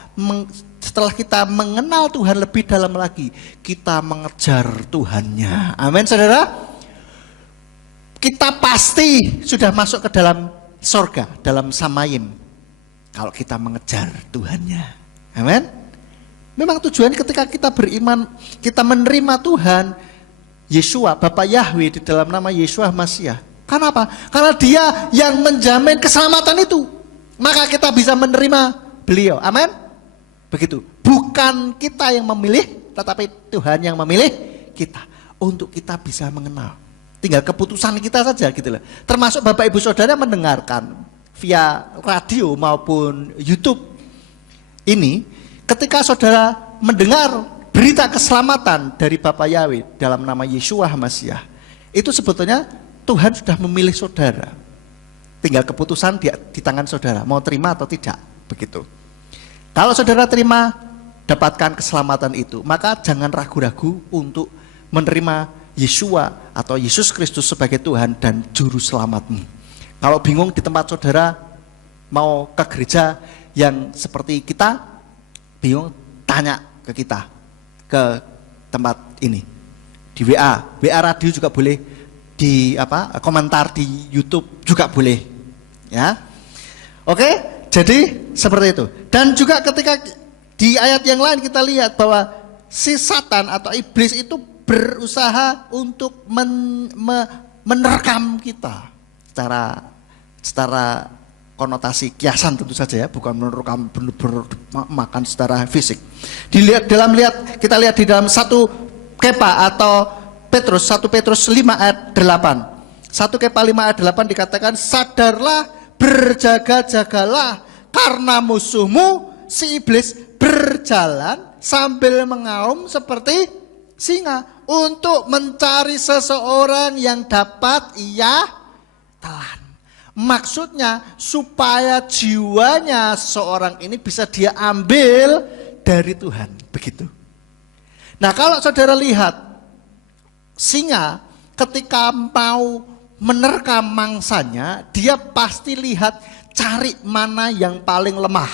setelah kita mengenal Tuhan lebih dalam lagi, kita mengejar Tuhannya. Amin saudara. Kita pasti sudah masuk ke dalam sorga, dalam samayim. Kalau kita mengejar Tuhannya. Amin. Memang tujuan ketika kita beriman, kita menerima Tuhan, Yeshua, Bapa Yahweh di dalam nama Yeshua Masiah. Kenapa? Karena dia yang menjamin keselamatan itu. Maka kita bisa menerima beliau. Amin. Begitu. Bukan kita yang memilih, tetapi Tuhan yang memilih kita. Untuk kita bisa mengenal. Tinggal keputusan kita saja gitu loh. Termasuk Bapak Ibu Saudara mendengarkan via radio maupun YouTube ini, ketika saudara mendengar berita keselamatan dari Bapa Yahweh dalam nama Yeshua Masiah, itu sebetulnya Tuhan sudah memilih saudara. Tinggal keputusan di tangan saudara, mau terima atau tidak, begitu. Kalau saudara terima, dapatkan keselamatan itu, maka jangan ragu-ragu untuk menerima Yeshua atau Yesus Kristus sebagai Tuhan dan Juru Selamatmu. Kalau bingung di tempat saudara, mau ke gereja yang seperti kita, bingung, tanya ke kita, ke tempat ini. Di WA radio juga boleh, di komentar di YouTube juga boleh. Ya. Oke, Jadi seperti itu. Dan juga ketika di ayat yang lain kita lihat bahwa si Satan atau iblis itu berusaha untuk menerkam kita secara konotasi kiasan tentu saja ya, bukan menerkam benar-benar makan secara fisik. Kita lihat di dalam 1 Kepa atau Petrus 1 Petrus 5 ayat 8. 1 Kepa 5 ayat 8 dikatakan, sadarlah, berjaga-jagalah, karena musuhmu si iblis berjalan sambil mengaum seperti singa untuk mencari seseorang yang dapat ia telan. Maksudnya supaya jiwanya seorang ini bisa dia ambil dari Tuhan, begitu. Nah, kalau saudara lihat singa ketika mau menerkam mangsanya, dia pasti lihat cari mana yang paling lemah,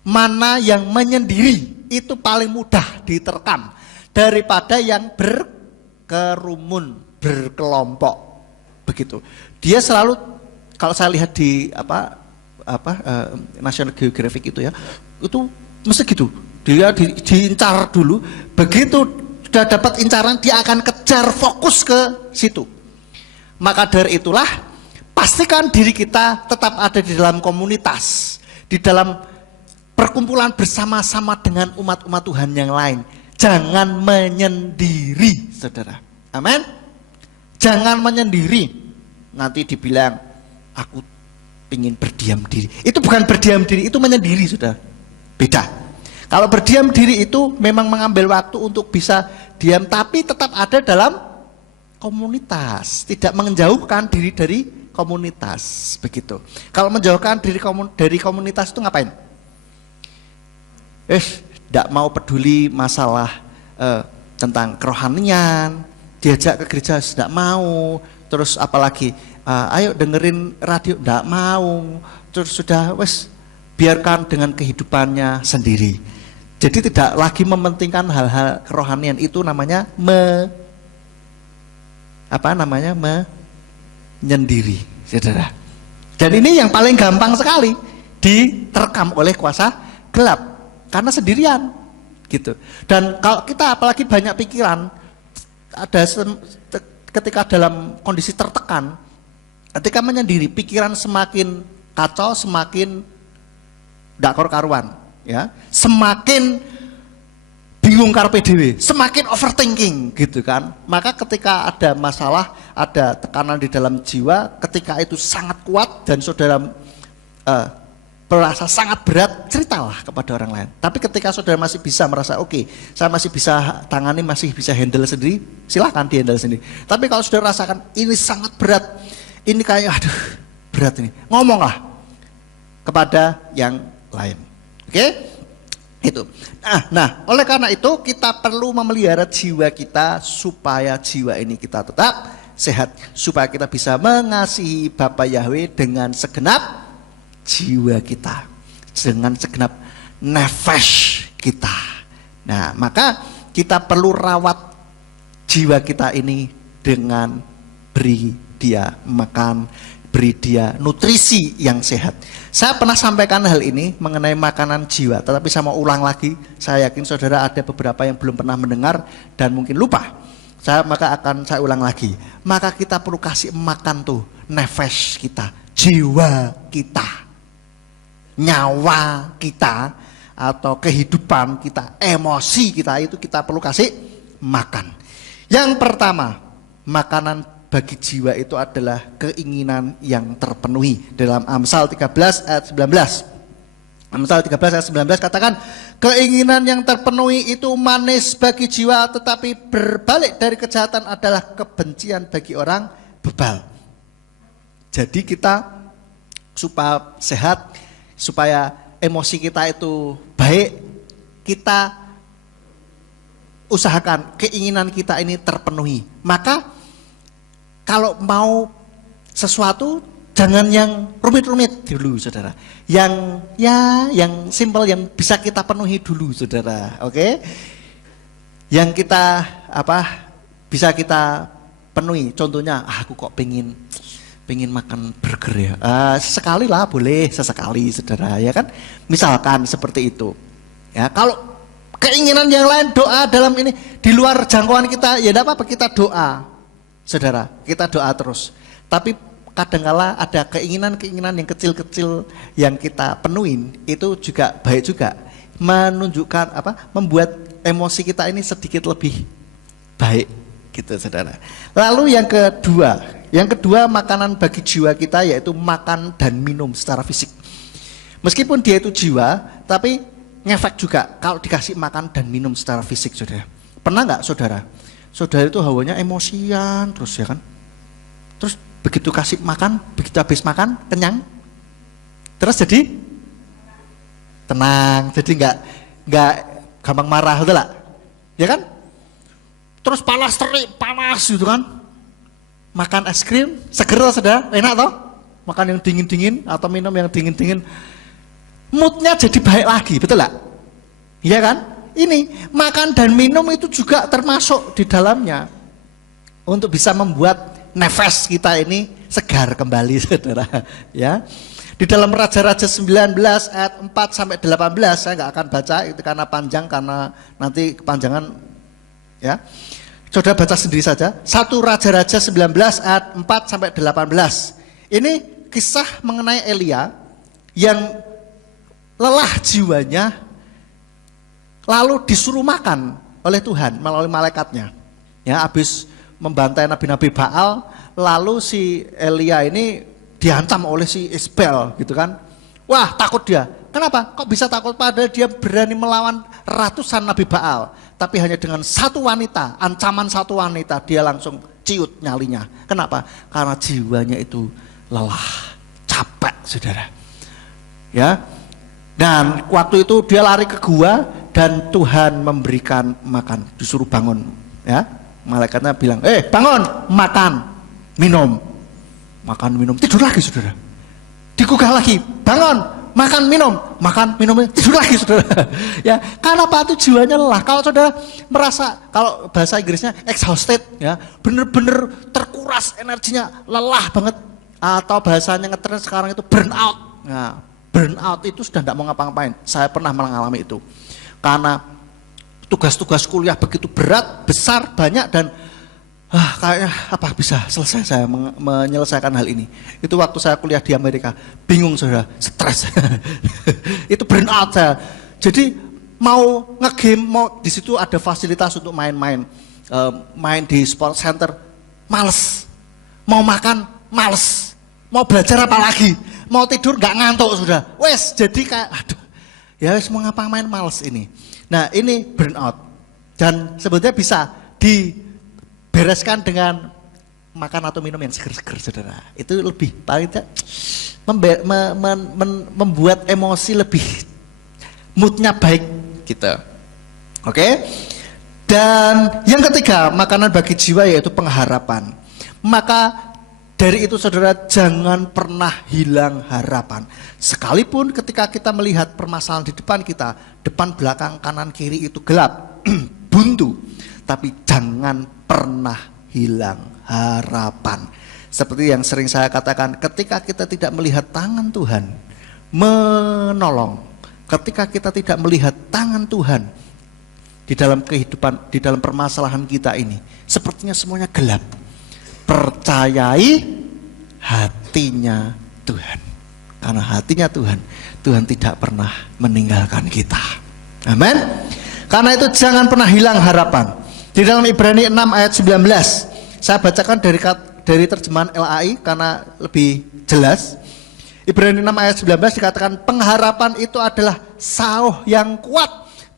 mana yang menyendiri, itu paling mudah diterkam daripada yang berkerumun, berkelompok, begitu. Dia selalu, kalau saya lihat di National Geographic itu ya, itu mesti gitu. Dia diincar dulu, begitu sudah dapat incaran dia akan kejar fokus ke situ. Maka dari itulah pastikan diri kita tetap ada di dalam komunitas, di dalam perkumpulan bersama-sama dengan umat-umat Tuhan yang lain. Jangan menyendiri, saudara. Amin. Jangan menyendiri. Nanti dibilang aku ingin berdiam diri. Itu bukan berdiam diri, itu menyendiri, saudara. Beda. Kalau berdiam diri itu memang mengambil waktu untuk bisa diam, tapi tetap ada dalam komunitas, tidak menjauhkan diri dari komunitas, begitu. Kalau menjauhkan diri dari komunitas itu ngapain? Tidak mau peduli masalah tentang kerohanian, diajak ke gereja tidak mau, terus apalagi ayo dengerin radio tidak mau, terus sudah biarkan dengan kehidupannya sendiri. Jadi tidak lagi mementingkan hal-hal kerohanian, itu namanya menyendiri, saudara. Dan ini yang paling gampang sekali diterkam oleh kuasa gelap, karena sendirian, gitu. Dan kalau kita apalagi banyak pikiran, ketika dalam kondisi tertekan, ketika menyendiri, pikiran semakin kacau, semakin tidak karu-karuan, ya, semakin bingung karpe dewe, semakin overthinking, gitu kan. Maka ketika ada masalah, ada tekanan di dalam jiwa, ketika itu sangat kuat dan saudara merasa sangat berat, ceritalah kepada orang lain. Tapi ketika saudara masih bisa merasa oke, saya masih bisa tangani, masih bisa handle sendiri, silahkan di handle sendiri. Tapi kalau saudara rasakan ini sangat berat, ini kayak aduh berat ini, ngomonglah kepada yang lain. Oke? Itu. Nah, oleh karena itu kita perlu memelihara jiwa kita supaya jiwa ini kita tetap sehat, supaya kita bisa mengasihi Bapa Yahweh dengan segenap jiwa kita, dengan segenap nefesh kita. Nah, maka kita perlu rawat jiwa kita ini dengan beri dia makan, beri dia nutrisi yang sehat. Saya pernah sampaikan hal ini mengenai makanan jiwa, tetapi saya mau ulang lagi. Saya yakin saudara ada beberapa yang belum pernah mendengar dan mungkin lupa. Maka akan saya ulang lagi. Maka kita perlu kasih makan tuh nefesh kita, jiwa kita, nyawa kita, atau kehidupan kita, emosi kita, itu kita perlu kasih makan. Yang pertama, makanan bagi jiwa itu adalah keinginan yang terpenuhi. Dalam Amsal 13 ayat 19. Amsal 13 ayat 19 katakan, keinginan yang terpenuhi itu manis bagi jiwa, tetapi berbalik dari kejahatan adalah kebencian bagi orang bebal. Jadi kita supaya sehat, supaya emosi kita itu baik, kita usahakan keinginan kita ini terpenuhi. Maka kalau mau sesuatu jangan yang rumit-rumit dulu, saudara. Yang simple, yang bisa kita penuhi dulu, saudara. Oke? Yang kita bisa kita penuhi. Contohnya, aku kok pengen pengen makan burger ya, sekali lah boleh, sesekali saudara ya kan, misalkan seperti itu ya. Kalau keinginan yang lain, doa dalam ini di luar jangkauan kita ya tidak apa-apa, kita doa saudara, kita doa terus. Tapi kadangkala ada keinginan-keinginan yang kecil-kecil yang kita penuhin, itu juga baik juga, menunjukkan apa, membuat emosi kita ini sedikit lebih baik gitu saudara. Lalu yang kedua makanan bagi jiwa kita yaitu makan dan minum secara fisik. Meskipun dia itu jiwa, tapi ngefek juga kalau dikasih makan dan minum secara fisik saudara. Pernah nggak saudara? Saudara itu hawanya emosian terus ya kan? Terus begitu kasih makan, begitu habis makan kenyang, terus jadi tenang, jadi nggak gampang marah, betul lah, ya kan? Terus panas terik, panas gitu kan? Makan es krim, seger saudara, enak toh? Makan yang dingin-dingin atau minum yang dingin-dingin, moodnya jadi baik lagi, betul lah? Iya kan? Ini makan dan minum itu juga termasuk di dalamnya untuk bisa membuat nafas kita ini segar kembali saudara ya. Di dalam Raja-Raja 19 ayat 4 sampai 18 saya nggak akan baca itu karena panjang, karena nanti kepanjangan ya. Saudara baca sendiri saja. 1 Raja-Raja 19 ayat 4 sampai 18. Ini kisah mengenai Elia yang lelah jiwanya lalu disuruh makan oleh Tuhan melalui malaikatnya. Ya, habis membantai nabi-nabi Baal, lalu si Elia ini diancam oleh si Isbel gitu kan. Wah, takut dia. Kenapa? Kok bisa takut? Padahal dia berani melawan ratusan nabi Baal, tapi hanya dengan satu wanita, ancaman satu wanita, dia langsung ciut nyalinya. Kenapa? Karena jiwanya itu lelah, capek saudara. Ya. Dan waktu itu dia lari ke gua dan Tuhan memberikan makan, disuruh bangun ya. Malaikatnya bilang, bangun, makan, minum. Makan, minum, tidur lagi saudara. Digugah lagi, bangun, makan, minum. Makan, minum, tidur lagi saudara. Ya, karena apa? Itu jiwanya lelah. Kalau saudara merasa, kalau bahasa Inggrisnya exhausted ya, bener-bener terkuras energinya, lelah banget. Atau bahasanya ngetren sekarang itu burn out. Nah, burn out itu sudah tidak mau ngapa-ngapain. Saya pernah mengalami itu. Karena tugas-tugas kuliah begitu berat, besar, banyak, dan kayaknya apa bisa selesai saya menyelesaikan hal ini. Itu waktu saya kuliah di Amerika, bingung saudara, stres. Itu burn out saya. Jadi mau ngegame, mau di situ ada fasilitas untuk main-main, main di sport center, males. Mau makan, males. Mau belajar apa lagi? Mau tidur nggak ngantuk sudah. Wes jadi kayak aduh. Ya wes mau ngapa-ngapain males ini. Nah, ini burnout. Dan sebetulnya bisa dibereskan dengan makan atau minum yang seger-seger saudara. Itu lebih paling tidak membuat emosi lebih moodnya baik kita. Oke? Dan yang ketiga, makanan bagi jiwa yaitu pengharapan. Maka dari itu saudara, jangan pernah hilang harapan. Sekalipun ketika kita melihat permasalahan di depan kita, depan, belakang, kanan, kiri itu gelap, buntu, tapi jangan pernah hilang harapan. Seperti yang sering saya katakan, ketika kita tidak melihat tangan Tuhan menolong, ketika kita tidak melihat tangan Tuhan di dalam kehidupan, di dalam permasalahan kita ini, sepertinya semuanya gelap. Percayai hatinya Tuhan, karena hatinya Tuhan, Tuhan tidak pernah meninggalkan kita. Amin. Karena itu jangan pernah hilang harapan. Di dalam Ibrani 6 ayat 19, saya bacakan dari terjemahan LAI karena lebih jelas. Ibrani 6 ayat 19 dikatakan, pengharapan itu adalah sauh yang kuat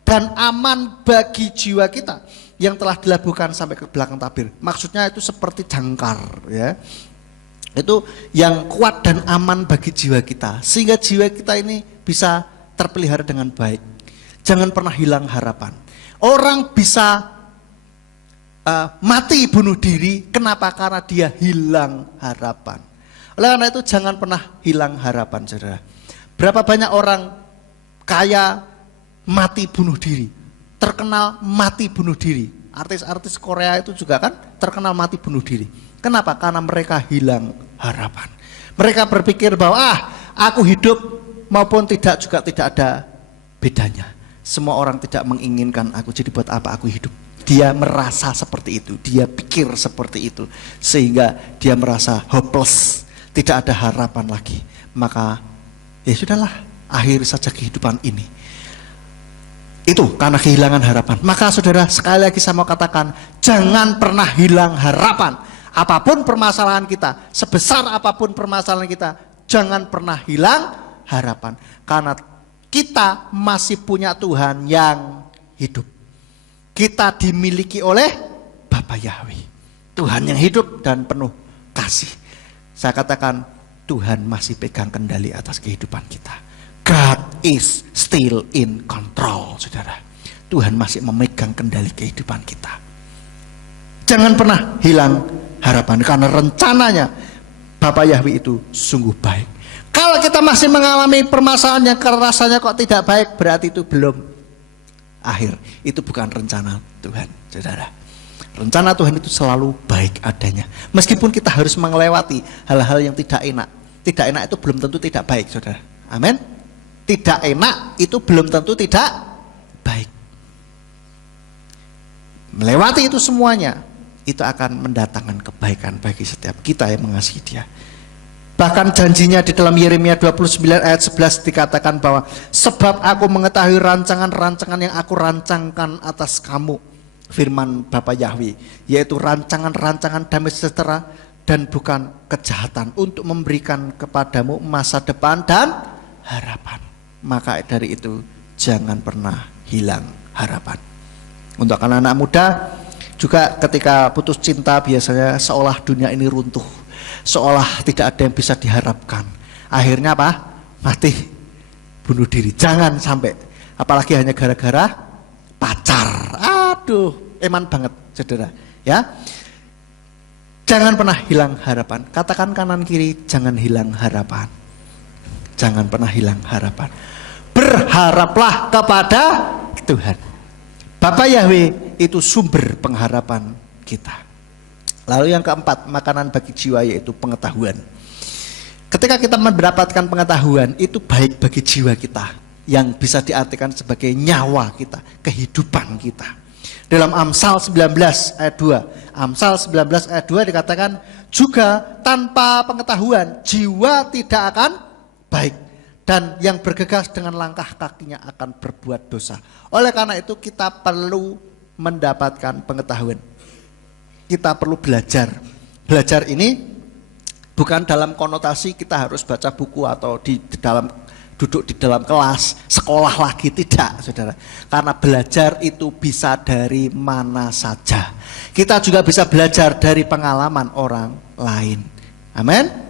dan aman bagi jiwa kita yang telah dilabuhkan sampai ke belakang tabir. Maksudnya itu seperti jangkar ya. Itu yang kuat dan aman bagi jiwa kita, sehingga jiwa kita ini bisa terpelihara dengan baik. Jangan pernah hilang harapan. Orang bisa mati bunuh diri, kenapa? Karena dia hilang harapan. Oleh karena itu jangan pernah hilang harapan saudara. Berapa banyak orang kaya mati bunuh diri, terkenal mati bunuh diri. Artis-artis Korea itu juga kan terkenal mati bunuh diri. Kenapa? Karena mereka hilang harapan. Mereka berpikir bahwa aku hidup maupun tidak juga tidak ada bedanya. Semua orang tidak menginginkan aku, jadi buat apa aku hidup? Dia merasa seperti itu, dia pikir seperti itu, sehingga dia merasa hopeless, tidak ada harapan lagi. Maka ya sudahlah, akhir saja kehidupan ini. Itu karena kehilangan harapan. Maka saudara, sekali lagi saya mau katakan, jangan pernah hilang harapan. Apapun permasalahan kita, sebesar apapun permasalahan kita, jangan pernah hilang harapan. Karena kita masih punya Tuhan yang hidup. Kita dimiliki oleh Bapa Yahweh, Tuhan yang hidup dan penuh kasih. Saya katakan, Tuhan masih pegang kendali atas kehidupan kita. God is still in control, saudara. Tuhan masih memegang kendali kehidupan kita. Jangan pernah hilang harapan, karena rencananya Bapa Yahweh itu sungguh baik. Kalau kita masih mengalami permasalahan yang rasanya kok tidak baik, berarti itu belum akhir. Itu bukan rencana Tuhan, saudara. Rencana Tuhan itu selalu baik adanya. Meskipun kita harus melewati hal-hal yang tidak enak. Tidak enak itu belum tentu tidak baik, saudara. Amin. Tidak enak itu belum tentu tidak baik. Melewati itu semuanya, itu akan mendatangkan kebaikan bagi setiap kita yang mengasihi Dia. Bahkan janjinya di dalam Yeremia 29 ayat 11 dikatakan bahwa sebab aku mengetahui rancangan-rancangan yang aku rancangkan atas kamu, firman Bapa Yahweh, yaitu rancangan-rancangan damai sejahtera dan bukan kejahatan, untuk memberikan kepadamu masa depan dan harapan. Maka dari itu jangan pernah hilang harapan. Untuk anak-anak muda juga, ketika putus cinta biasanya seolah dunia ini runtuh, seolah tidak ada yang bisa diharapkan. Akhirnya apa? Mati, bunuh diri. Jangan sampai, apalagi hanya gara-gara pacar. Aduh, eman banget, saudara. Ya, jangan pernah hilang harapan. Katakan kanan kiri, jangan hilang harapan. Jangan pernah hilang harapan. Berharaplah kepada Tuhan. Bapa Yahweh itu sumber pengharapan kita. Lalu yang keempat, makanan bagi jiwa, yaitu pengetahuan. Ketika kita mendapatkan pengetahuan, itu baik bagi jiwa kita, yang bisa diartikan sebagai nyawa kita, kehidupan kita. Dalam Amsal 19 ayat 2, Amsal 19 ayat 2 dikatakan, juga tanpa pengetahuan jiwa tidak akan baik, dan yang bergegas dengan langkah kakinya akan berbuat dosa. Oleh karena itu kita perlu mendapatkan pengetahuan. Kita perlu belajar. Belajar ini bukan dalam konotasi kita harus baca buku atau duduk di dalam kelas sekolah lagi, tidak, saudara. Karena belajar itu bisa dari mana saja. Kita juga bisa belajar dari pengalaman orang lain. Amin.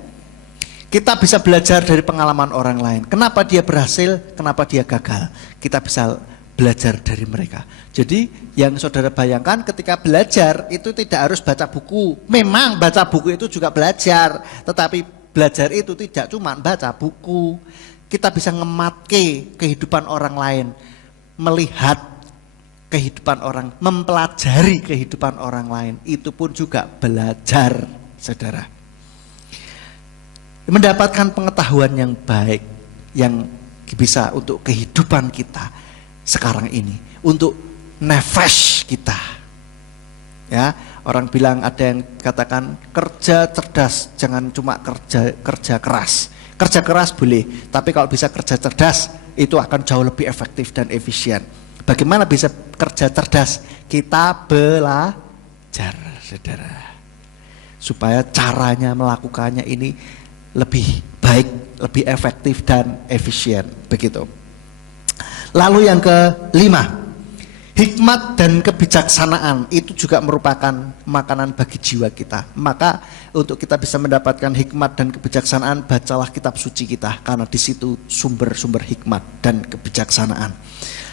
Kita bisa belajar dari pengalaman orang lain. Kenapa dia berhasil, kenapa dia gagal, kita bisa belajar dari mereka. Jadi yang saudara bayangkan ketika belajar itu tidak harus baca buku. Memang baca buku itu juga belajar, tetapi belajar itu tidak cuma baca buku. Kita bisa ngematke kehidupan orang lain, melihat kehidupan orang, mempelajari kehidupan orang lain. Itu pun juga belajar, saudara. Mendapatkan pengetahuan yang baik, yang bisa untuk kehidupan kita sekarang ini, untuk nefesh kita. Ya, orang bilang, ada yang katakan kerja cerdas, jangan cuma kerja keras. Kerja keras boleh, tapi kalau bisa kerja cerdas itu akan jauh lebih efektif dan efisien. Bagaimana bisa kerja cerdas? Kita belajar, saudara, supaya caranya melakukannya ini lebih baik, lebih efektif dan efisien, begitu. Lalu yang kelima, hikmat dan kebijaksanaan itu juga merupakan makanan bagi jiwa kita. Maka untuk kita bisa mendapatkan hikmat dan kebijaksanaan, bacalah kitab suci kita, karena di situ sumber-sumber hikmat dan kebijaksanaan.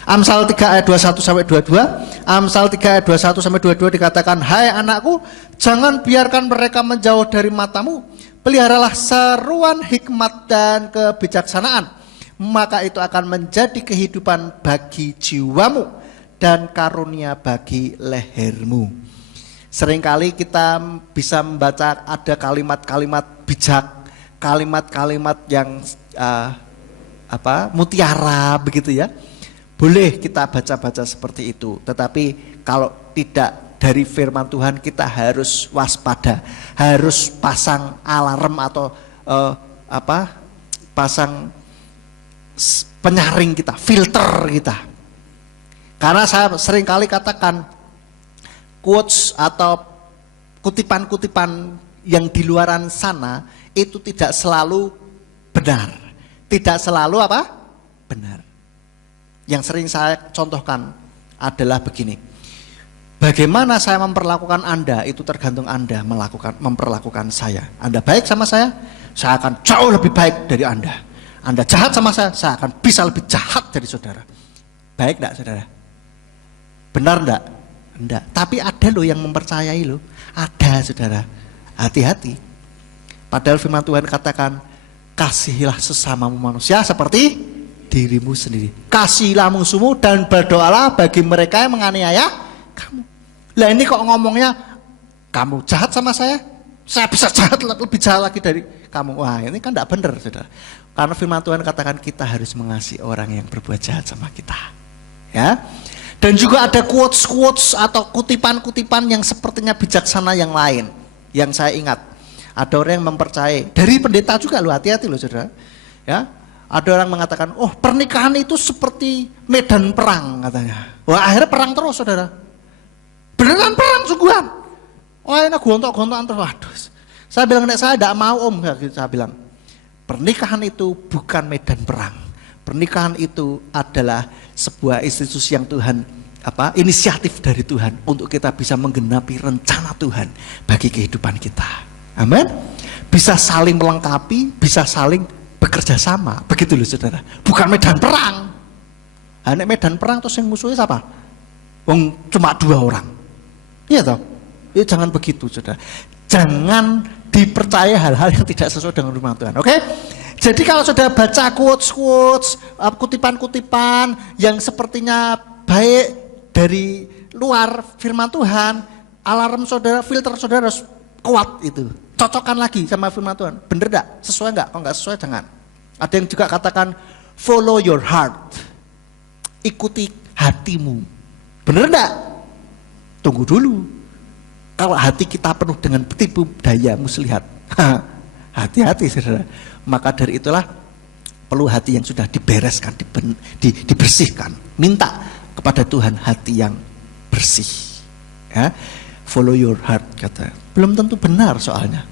Amsal 3 ayat 21 sampai 22, Amsal 3 ayat 21 sampai 22 dikatakan, hai anakku, jangan biarkan mereka menjauh dari matamu. Peliharalah seruan hikmat dan kebijaksanaan, maka itu akan menjadi kehidupan bagi jiwamu dan karunia bagi lehermu. Seringkali kita bisa membaca ada kalimat-kalimat bijak, kalimat-kalimat yang mutiara begitu ya. Boleh kita baca-baca seperti itu, tetapi kalau tidak dari firman Tuhan kita harus waspada, harus pasang alarm atau pasang penyaring kita, filter kita. Karena saya seringkali katakan quotes atau kutipan-kutipan yang di luaran sana itu tidak selalu benar. Tidak selalu benar. Yang sering saya contohkan adalah begini. Bagaimana saya memperlakukan Anda itu tergantung Anda memperlakukan saya. Anda baik sama saya akan jauh lebih baik dari Anda. Anda jahat sama saya akan bisa lebih jahat dari saudara. Baik enggak saudara? Benar enggak? Enggak. Tapi ada loh yang mempercayai loh. Ada saudara. Hati-hati. Padahal firman Tuhan katakan, kasihilah sesamamu manusia seperti dirimu sendiri. Kasihilah musuhmu dan berdoalah bagi mereka yang menganiaya kamu. Lah ini kok ngomongnya kamu jahat sama saya bisa jahat lebih jahat lagi dari kamu. Wah ini kan tidak benar saudara. Karena firman Tuhan katakan kita harus mengasihi orang yang berbuat jahat sama kita. Ya. Dan juga ada quotes-quotes atau kutipan-kutipan yang sepertinya bijaksana yang lain. Yang saya ingat. Ada orang yang mempercayai. Dari pendeta juga loh, hati-hati loh saudara. Ya. Ada orang mengatakan, oh pernikahan itu seperti medan perang katanya. Wah akhirnya perang terus saudara. Beneran perang sungguhan. Wah ini gontok-gontokan terus. Waduh. Saya bilang, saya tidak mau om. Saya bilang, pernikahan itu bukan medan perang. Pernikahan itu adalah sebuah institusi yang Tuhan, inisiatif dari Tuhan untuk kita bisa menggenapi rencana Tuhan bagi kehidupan kita. Amin. Bisa saling melengkapi, bisa saling bekerja sama. Begitu loh saudara. Bukan medan perang. Nah, medan perang terus yang musuhnya siapa? Cuma 2 orang. Iya toh? Ya jangan begitu saudara. Jangan dipercaya hal-hal yang tidak sesuai dengan firman Tuhan. Oke? Jadi kalau sudah baca quotes-quotes, kutipan-kutipan yang sepertinya baik dari luar firman Tuhan, alarm saudara, filter saudara harus kuat itu. Cocokkan lagi sama firman Tuhan. Bener enggak? Sesuai enggak? Kalau enggak sesuai jangan. Ada yang juga katakan follow your heart. Ikuti hatimu. Bener enggak? Tunggu dulu. Kalau hati kita penuh dengan tipu daya muslihat. Hati-hati saudara. Maka dari itulah perlu hati yang sudah dibereskan, dibersihkan. Minta kepada Tuhan hati yang bersih. Ya. Follow your heart kata. Belum tentu benar soalnya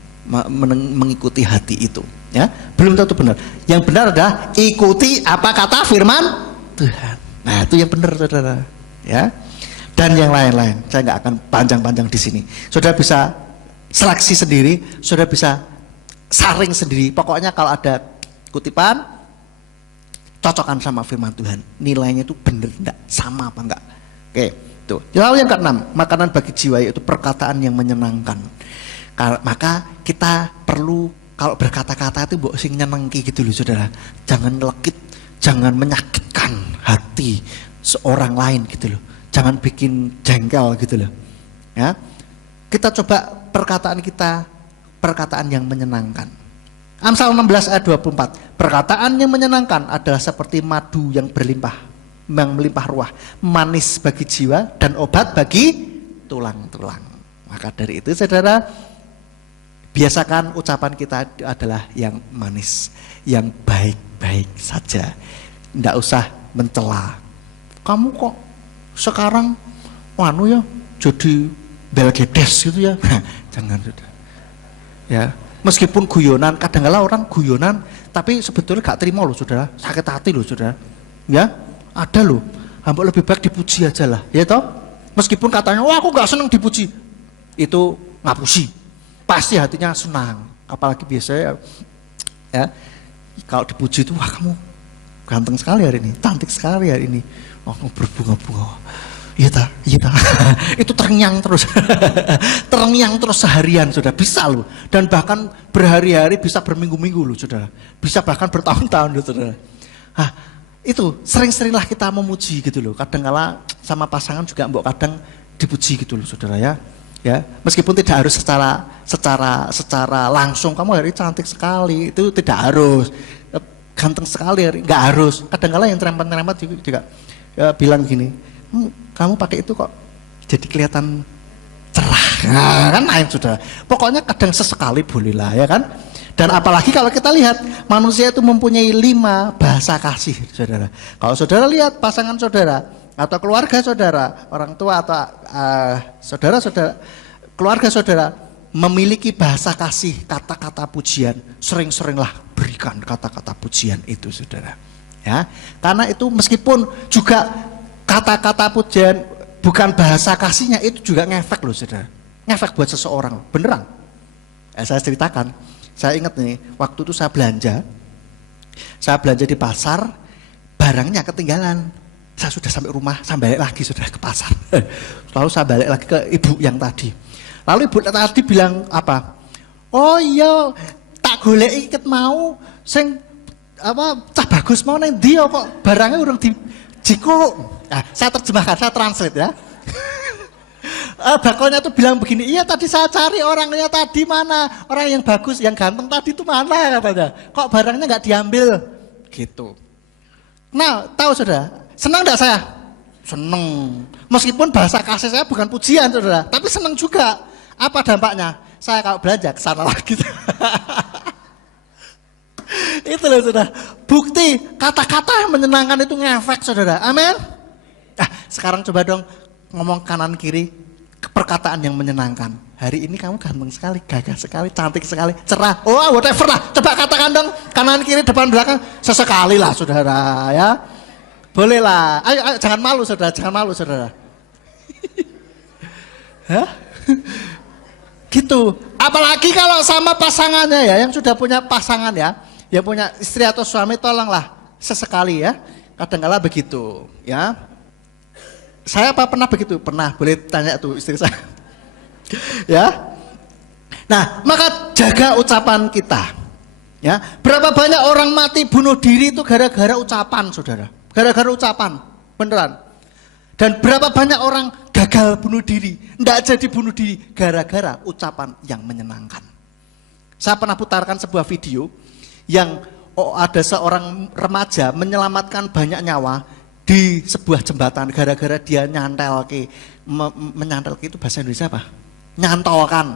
mengikuti hati itu. Ya, belum tentu benar. Yang benar adalah ikuti apa kata firman Tuhan. Nah itu yang benar saudara. Ya. Dan yang lain-lain. Saya nggak akan panjang-panjang di sini. Saudara bisa seleksi sendiri. Saudara bisa saring sendiri. Pokoknya kalau ada kutipan cocokkan sama firman Tuhan. Nilainya itu benar enggak, sama apa enggak. Oke, tuh. Lalu yang keenam, makanan bagi jiwa yaitu perkataan yang menyenangkan. Maka kita perlu kalau berkata-kata itu mbok sing nyenengki gitu loh Saudara. Jangan melekit, jangan menyakitkan hati seorang lain gitu loh. Jangan bikin jengkel gitu loh. Ya. Kita coba perkataan kita perkataan yang menyenangkan. Amsal 16 ayat 24. Perkataan yang menyenangkan adalah seperti madu yang berlimpah, yang melimpah ruah, manis bagi jiwa dan obat bagi tulang-tulang. Maka dari itu saudara, biasakan ucapan kita adalah yang manis, yang baik-baik saja. Tidak usah mencela. Kamu kok sekarang ya jadi belgedes gitu ya. Jangan sudah. Ya, meskipun guyonan, kadang-kala orang guyonan, tapi sebetulnya gak terima loh saudara, sakit hati loh saudara. Ya, ada loh. Hamba lebih baik dipuji aja lah, ya toh. Meskipun katanya, wah aku gak seneng dipuji, itu ngapusi. Pasti hatinya senang. Apalagi biasanya, ya, kalau dipuji itu, wah kamu ganteng sekali hari ini, cantik sekali hari ini. Oh, kamu berbunga-bunga. Iya ta. Itu terngiang terus. Terngiang terus seharian sudah bisa loh. Dan bahkan berhari-hari, bisa berminggu-minggu loh saudara. Bisa bahkan bertahun-tahun loh saudara. Itu sering-seringlah kita memuji gitu loh. Kadang-kala sama pasangan juga mbok kadang dipuji gitu loh saudara ya. Ya, meskipun tidak harus secara langsung kamu hari cantik sekali, itu tidak harus. Ganteng sekali, nggak harus. Kadang-kala yang terempat-terempat juga bilang gini, kamu pakai itu kok jadi kelihatan cerah. Nah, kan lain sudah. Pokoknya kadang sesekali bolehlah ya kan. Dan apalagi kalau kita lihat manusia itu mempunyai 5 bahasa kasih, saudara. Kalau saudara lihat pasangan saudara atau keluarga saudara, orang tua atau saudara-saudara, keluarga saudara memiliki bahasa kasih, kata-kata pujian, sering-seringlah berikan kata-kata pujian itu, saudara. Ya, karena itu meskipun juga kata-kata pujian bukan bahasa kasihnya, itu juga ngefek loh, saudara. Ngefek buat seseorang, beneran. Saya ceritakan, saya ingat nih, waktu itu saya belanja di pasar, barangnya ketinggalan. Saya sudah sampai rumah, saya balik lagi sudah ke pasar. Lalu saya balik lagi ke ibu yang tadi. Lalu ibu tadi bilang apa? Oh iya, tak goleki ket mau sing apa cah bagus mau neng dia kok barangnya urung di jiko. Nah, saya terjemahkan, saya translate ya. Bakonya tuh bilang begini, iya tadi saya cari orangnya tadi mana, orang yang bagus, yang ganteng tadi itu mana katanya. Kok barangnya nggak diambil? Gitu. Nah, tahu saudara, senang nggak saya? Seneng. Meskipun bahasa kasih saya bukan pujian saudara, tapi senang juga. Apa dampaknya? Saya kalau belanja ke sana lagi. Itu loh saudara. Bukti kata-kata yang menyenangkan itu ngefek saudara. Amin. Nah, sekarang coba dong ngomong kanan kiri perkataan yang menyenangkan. Hari ini kamu ganteng sekali, gagah sekali, cantik sekali, cerah. Oh, whatever lah. Coba katakan dong kanan kiri depan belakang sesekali lah saudara ya. Boleh lah. Ayo, jangan malu saudara, jangan malu saudara. Hah? Gitu. Apalagi kalau sama pasangannya ya, yang sudah punya pasangan ya, yang punya istri atau suami, tolonglah sesekali ya. Kadang-kala begitu ya. Saya apa pernah begitu? Pernah, boleh tanya tuh istri saya. Ya. Nah, maka jaga ucapan kita. Ya. Berapa banyak orang mati bunuh diri itu gara-gara ucapan, saudara. Gara-gara ucapan, beneran. Dan berapa banyak orang gagal bunuh diri, enggak jadi bunuh diri gara-gara ucapan yang menyenangkan. Saya pernah putarkan sebuah video yang ada seorang remaja menyelamatkan banyak nyawa di sebuah jembatan gara-gara dia nyantel ke menyantel ke itu bahasa Indonesia apa? Nyantolkan,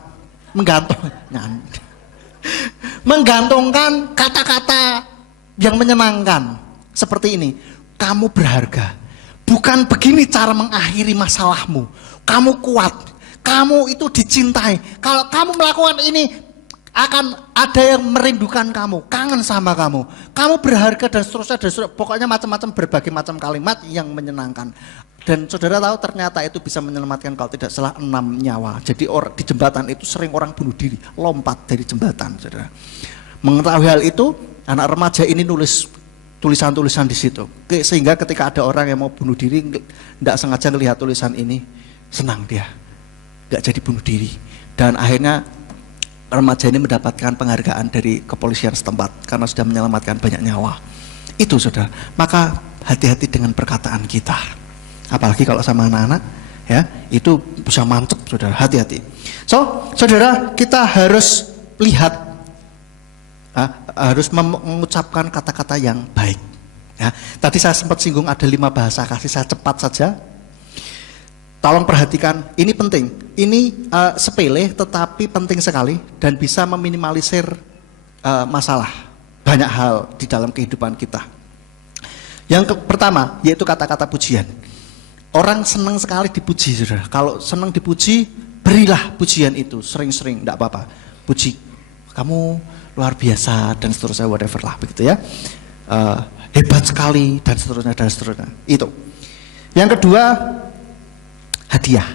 menggantungkan kata-kata yang menyenangkan seperti ini. Kamu berharga. Bukan begini cara mengakhiri masalahmu. Kamu kuat. Kamu itu dicintai. Kalau kamu melakukan ini, akan ada yang merindukan kamu, kangen sama kamu. Kamu berharga dan seterusnya. Pokoknya macam-macam berbagai macam kalimat yang menyenangkan. Dan saudara tahu ternyata itu bisa menyelamatkan kalau tidak salah 6 nyawa. Jadi di jembatan itu sering orang bunuh diri, lompat dari jembatan, saudara. Mengetahui hal itu, anak remaja ini nulis tulisan-tulisan di situ. Sehingga ketika ada orang yang mau bunuh diri, tidak sengaja melihat tulisan ini, senang dia, nggak jadi bunuh diri. Dan akhirnya remaja ini mendapatkan penghargaan dari kepolisian setempat karena sudah menyelamatkan banyak nyawa. Itu saudara. Maka hati-hati dengan perkataan kita. Apalagi kalau sama anak-anak, ya itu bisa mantep saudara. Hati-hati. So, saudara, kita harus lihat. Harus mengucapkan kata-kata yang baik. Ya, tadi saya sempat singgung ada 5 bahasa kasih, saya cepat saja. Tolong perhatikan, ini penting. Ini sepele tetapi penting sekali dan bisa meminimalisir masalah banyak hal di dalam kehidupan kita. Yang pertama yaitu kata-kata pujian. Orang senang sekali dipuji, saudara. Kalau senang dipuji, berilah pujian itu sering-sering, tidak apa-apa. Puji, kamu luar biasa dan seterusnya, whatever lah begitu ya. Hebat sekali dan seterusnya dan seterusnya. Itu. Yang kedua, hadiah.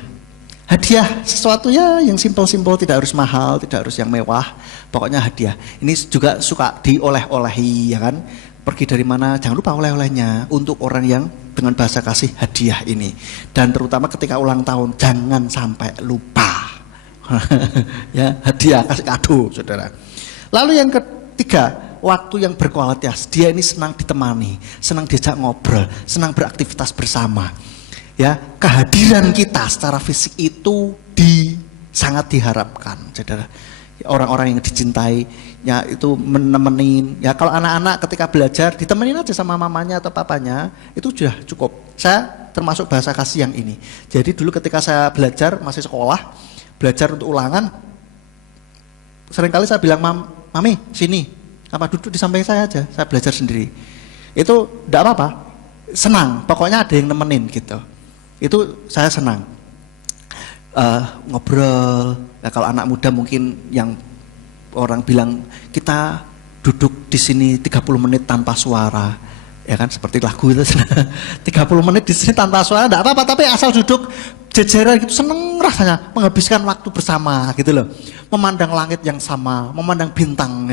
Hadiah sesuatu ya yang simpel-simpel, tidak harus mahal, tidak harus yang mewah, pokoknya hadiah. Ini juga suka dioleh-olehi ya kan. Pergi dari mana, jangan lupa oleh-olehnya untuk orang yang dengan bahasa kasih hadiah ini. Dan terutama ketika ulang tahun, jangan sampai lupa. Ya, hadiah, kasih kado, saudara. Lalu yang ketiga, waktu yang berkualitas. Dia ini senang ditemani, senang diajak ngobrol, senang beraktivitas bersama. Ya, kehadiran kita secara fisik itu sangat diharapkan, saudara. Orang-orang yang dicintai, ya itu menemenin. Ya kalau anak-anak ketika belajar ditemenin aja sama mamanya atau papanya, itu sudah cukup. Saya termasuk bahasa kasih yang ini. Jadi dulu ketika saya belajar masih sekolah, belajar untuk ulangan, seringkali saya bilang, Mami sini, apa duduk di samping saya aja, saya belajar sendiri. Itu tidak apa-apa, senang. Pokoknya ada yang nemenin gitu. Itu saya senang. Ngobrol. Nah, kalau anak muda mungkin yang orang bilang kita duduk di sini 30 menit tanpa suara, ya kan, seperti lagu itu 30 menit di sini tanpa suara, enggak apa-apa, tapi asal duduk jejeran gitu, seneng rasanya menghabiskan waktu bersama gitu loh, memandang langit yang sama, memandang bintang.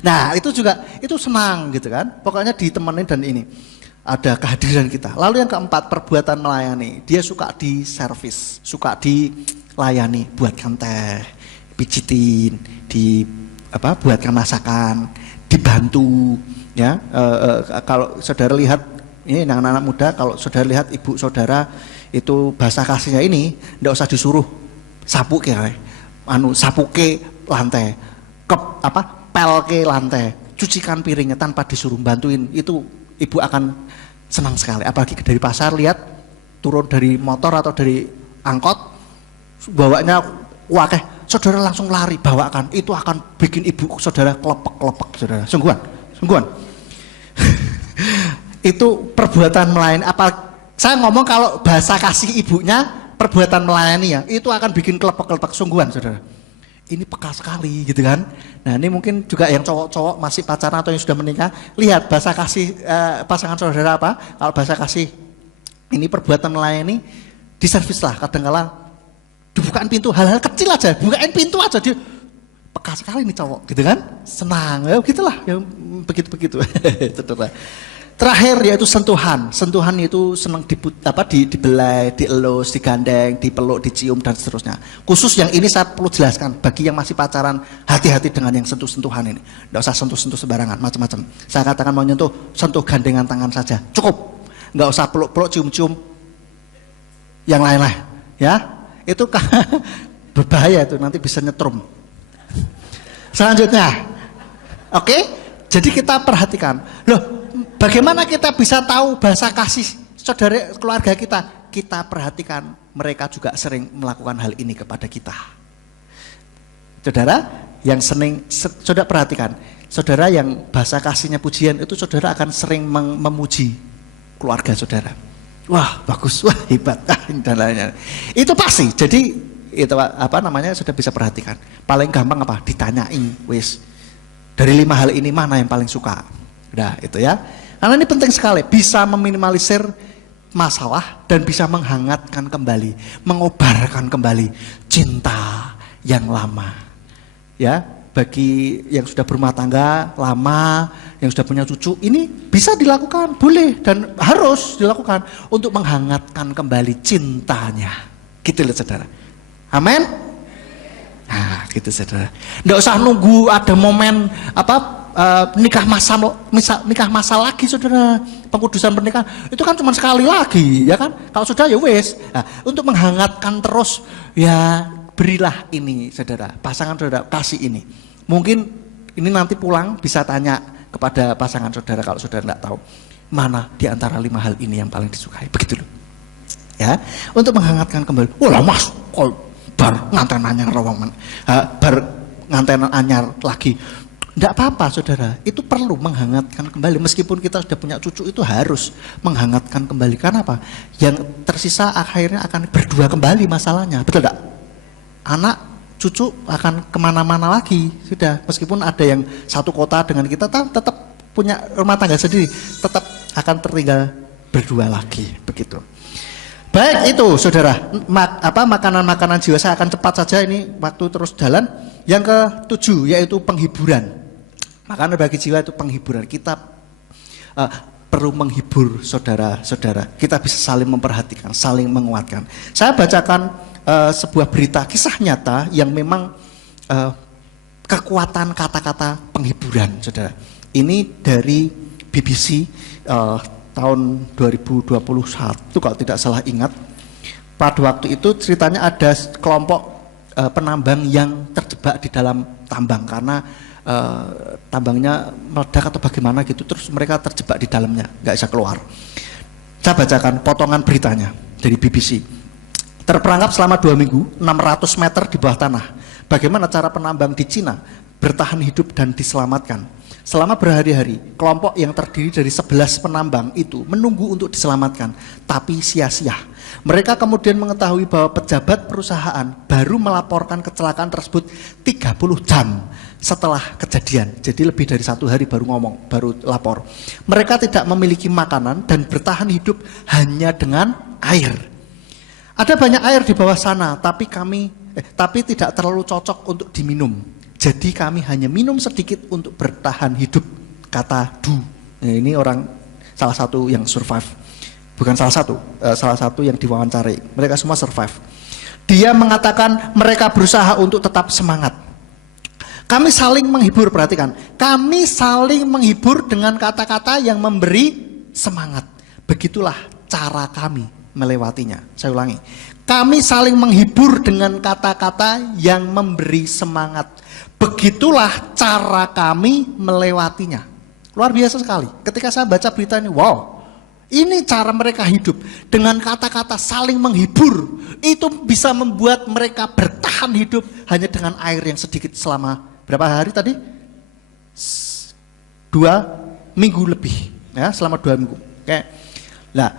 Nah itu juga itu senang gitu kan, pokoknya ditemenin dan ini ada kehadiran kita. Lalu yang keempat, perbuatan melayani. Dia suka di servis, suka dilayani, buatkan teh, pijitin, buatkan masakan, dibantu. Ya, kalau saudara lihat ini anak-anak muda, kalau saudara lihat ibu saudara itu bahasa kasihnya ini, tidak usah disuruh sapu ke, sapuke lantai, pelke lantai, cucikan piringnya tanpa disuruh bantuin, itu ibu akan senang sekali. Apalagi dari pasar lihat turun dari motor atau dari angkot, bawanya wakeh, saudara langsung lari bawakan, itu akan bikin ibu saudara kelepek-kelepek, saudara. Sungguhan. Itu perbuatan melayani. Saya ngomong kalau bahasa kasih ibunya perbuatan melayani ya, itu akan bikin kelepek-kelepek, sungguhan, saudara. Ini peka sekali gitu kan. Nah ini mungkin juga yang cowok-cowok masih pacaran atau yang sudah menikah, lihat bahasa kasih pasangan saudara apa. Kalau bahasa kasih ini perbuatan melayani, diservis lah, kadang-kala dibukain pintu, hal-hal kecil aja, bukain pintu aja, dia peka sekali nih cowok gitu kan, senang, ya gitulah, ya begitu-begitu. Terakhir yaitu sentuhan. Sentuhan itu senang dibelai, dielus, digandeng, dipeluk, dicium dan seterusnya. Khusus yang ini saya perlu jelaskan bagi yang masih pacaran, hati-hati dengan yang sentuh-sentuhan ini. Tidak usah sentuh-sentuh sembarangan, macam-macam. Saya katakan mau nyentuh, sentuh gandengan tangan saja, cukup. Nggak usah peluk-peluk, cium-cium, yang lain-lain. Ya, itu berbahaya itu, nanti bisa nyetrum. Selanjutnya, oke? Jadi kita perhatikan, loh. Bagaimana kita bisa tahu bahasa kasih saudara keluarga kita? Kita perhatikan mereka juga sering melakukan hal ini kepada kita. Saudara yang saudara perhatikan, saudara yang bahasa kasihnya pujian itu saudara akan sering memuji keluarga saudara. Wah bagus, wah hebat, dan lainnya. Itu pasti. Jadi itu sudah bisa perhatikan. Paling gampang apa? Ditanyai, wis dari 5 hal ini mana yang paling suka? Udah itu ya. Karena ini penting sekali, bisa meminimalisir masalah dan bisa menghangatkan kembali, mengobarkan kembali cinta yang lama. Ya, bagi yang sudah berumah tangga lama, yang sudah punya cucu, ini bisa dilakukan, boleh dan harus dilakukan untuk menghangatkan kembali cintanya. Gitu loh saudara. Amin. Nah, gitu saudara. Nggak usah nunggu ada momen nikah masa lagi saudara, pengkudusan pernikahan itu kan cuma sekali lagi ya kan, kalau sudah ya wes. Nah, untuk menghangatkan terus ya berilah ini saudara, pasangan saudara kasih ini. Mungkin ini nanti pulang bisa tanya kepada pasangan saudara kalau saudara tidak tahu mana di antara 5 hal ini yang paling disukai, begitu loh ya, untuk menghangatkan kembali. Lah mas kok bar nganten anyar rawang bar nganten anyar lagi. Tidak apa-apa saudara, itu perlu menghangatkan kembali. Meskipun kita sudah punya cucu itu harus menghangatkan kembali. Karena apa? Yang tersisa akhirnya akan berdua kembali masalahnya, betul tidak? Anak cucu akan kemana-mana lagi, sudah. Meskipun ada yang satu kota dengan kita, tetap punya rumah tangga sendiri, tetap akan tertinggal berdua lagi, begitu. Baik itu saudara, makanan-makanan jiwa. Saya akan cepat saja, ini waktu terus jalan. Yang ke-7 yaitu penghiburan. Makanan bagi jiwa itu penghiburan. Kita perlu menghibur saudara-saudara. Kita bisa saling memperhatikan, saling menguatkan. Saya bacakan sebuah berita kisah nyata yang memang kekuatan kata-kata penghiburan, saudara. Ini dari BBC tahun 2021 kalau tidak salah ingat. Pada waktu itu ceritanya ada kelompok penambang yang terjebak di dalam tambang karena tambangnya meledak atau bagaimana gitu, terus mereka terjebak di dalamnya, nggak bisa keluar. Saya bacakan potongan beritanya dari BBC. Terperangkap selama 2 minggu 600 meter di bawah tanah. Bagaimana cara penambang di Cina bertahan hidup dan diselamatkan? Selama berhari-hari, kelompok yang terdiri dari 11 penambang itu menunggu untuk diselamatkan, tapi sia-sia. Mereka kemudian mengetahui bahwa pejabat perusahaan baru melaporkan kecelakaan tersebut 30 jam setelah kejadian. Jadi lebih dari 1 hari baru ngomong, baru lapor. Mereka tidak memiliki makanan dan bertahan hidup hanya dengan air. Ada banyak air di bawah sana, tapi tidak terlalu cocok untuk diminum. Jadi kami hanya minum sedikit untuk bertahan hidup, kata Du. Nah, ini orang salah satu yang survive. Bukan salah satu yang diwawancari. Mereka semua survive. Dia mengatakan mereka berusaha untuk tetap semangat. Kami saling menghibur, perhatikan. Kami saling menghibur dengan kata-kata yang memberi semangat. Begitulah cara kami melewatinya. Saya ulangi. Kami saling menghibur dengan kata-kata yang memberi semangat. Begitulah cara kami melewatinya. Luar biasa sekali. Ketika saya baca berita ini, wow, ini cara mereka hidup. Dengan kata-kata saling menghibur, itu bisa membuat mereka bertahan hidup hanya dengan air yang sedikit selama berapa hari tadi? 2 minggu lebih. Ya, selama 2 minggu. Oke. Nah,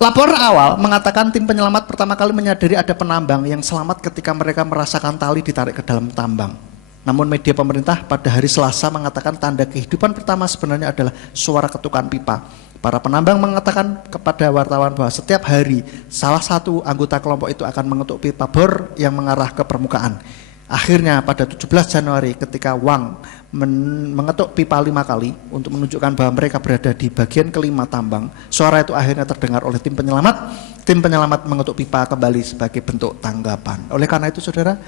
laporan awal mengatakan tim penyelamat pertama kali menyadari ada penambang yang selamat ketika mereka merasakan tali ditarik ke dalam tambang. Namun media pemerintah pada hari Selasa mengatakan tanda kehidupan pertama sebenarnya adalah suara ketukan pipa. Para penambang mengatakan kepada wartawan bahwa setiap hari salah satu anggota kelompok itu akan mengetuk pipa bor yang mengarah ke permukaan. Akhirnya pada 17 Januari ketika Wang mengetuk pipa 5 kali untuk menunjukkan bahwa mereka berada di bagian kelima tambang, suara itu akhirnya terdengar oleh tim penyelamat. Tim penyelamat mengetuk pipa kembali sebagai bentuk tanggapan. Oleh karena itu saudara,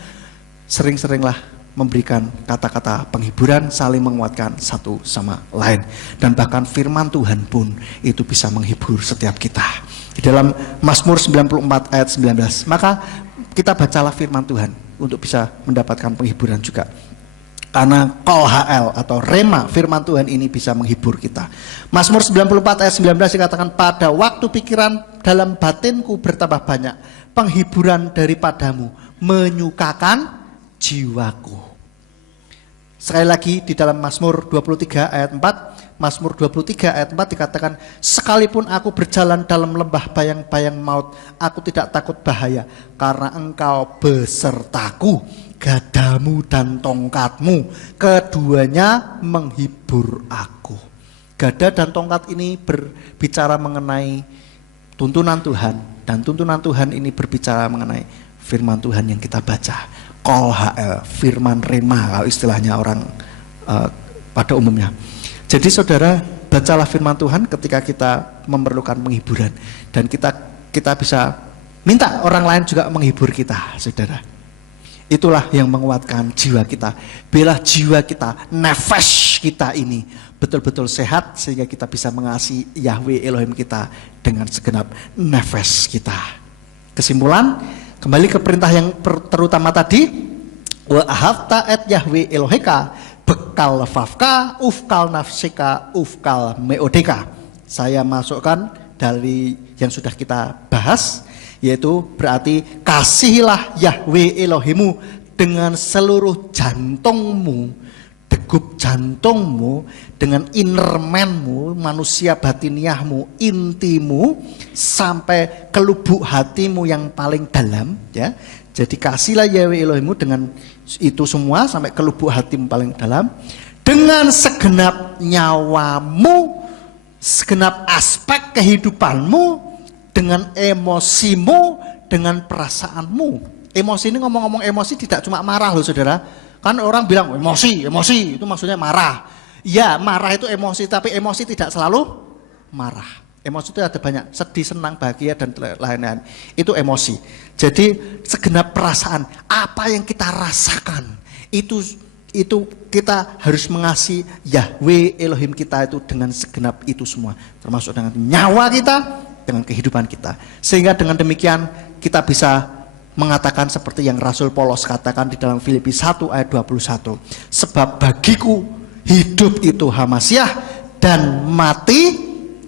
sering-seringlah memberikan kata-kata penghiburan, saling menguatkan satu sama lain. Dan bahkan firman Tuhan pun itu bisa menghibur setiap kita. Di dalam Mazmur 94 ayat 19, maka kita bacalah firman Tuhan untuk bisa mendapatkan penghiburan juga. Karena Kol HL atau Rema firman Tuhan ini bisa menghibur kita. Mazmur 94 ayat 19 dikatakan, pada waktu pikiran dalam batinku bertambah banyak, penghiburan daripadamu menyukakan jiwaku. Sekali lagi di dalam Mazmur 23 ayat 4, Mazmur 23 ayat 4 dikatakan, sekalipun aku berjalan dalam lembah bayang-bayang maut, aku tidak takut bahaya, karena engkau besertaku, gadamu dan tongkatmu, keduanya menghibur aku. Gada dan tongkat ini berbicara mengenai tuntunan Tuhan, dan tuntunan Tuhan ini berbicara mengenai firman Tuhan yang kita baca. Kol HL, firman Rema kalau istilahnya orang pada umumnya. Jadi saudara, bacalah firman Tuhan ketika kita memerlukan penghiburan, dan kita bisa minta orang lain juga menghibur kita, saudara. Itulah yang menguatkan jiwa kita. Bila jiwa kita, nafas kita ini betul-betul sehat, sehingga kita bisa mengasihi Yahweh Elohim kita dengan segenap nafas kita. Kesimpulan, kembali ke perintah yang terutama tadi, wa ahavta et Yahweh Eloheka bekal lefafka ufkal nafsika ufkal meodeka. Saya masukkan dari yang sudah kita bahas, yaitu berarti kasihilah Yahweh Elohimu dengan seluruh jantungmu, degup jantungmu, dengan inner manmu, manusia batiniahmu, intimu, sampai ke lubuk hatimu yang paling dalam, ya. Jadi kasihlah Yahweh Elohimu dengan itu semua sampai ke lubuk hatimu paling dalam, dengan segenap nyawamu, segenap aspek kehidupanmu, dengan emosimu, dengan perasaanmu. Emosi ini, ngomong-ngomong emosi, tidak cuma marah loh saudara. Kan orang bilang emosi itu maksudnya marah. Ya, marah itu emosi, tapi emosi tidak selalu marah. Emosi itu ada banyak, sedih, senang, bahagia, dan lain-lain. Itu emosi. Jadi segenap perasaan, apa yang kita rasakan, itu kita harus mengasihi Yahweh Elohim kita itu dengan segenap itu semua. Termasuk dengan nyawa kita, dengan kehidupan kita. Sehingga dengan demikian kita bisa mengatakan seperti yang Rasul Paulus katakan di dalam Filipi 1 ayat 21. Sebab bagiku hidup itu Hamasiah dan mati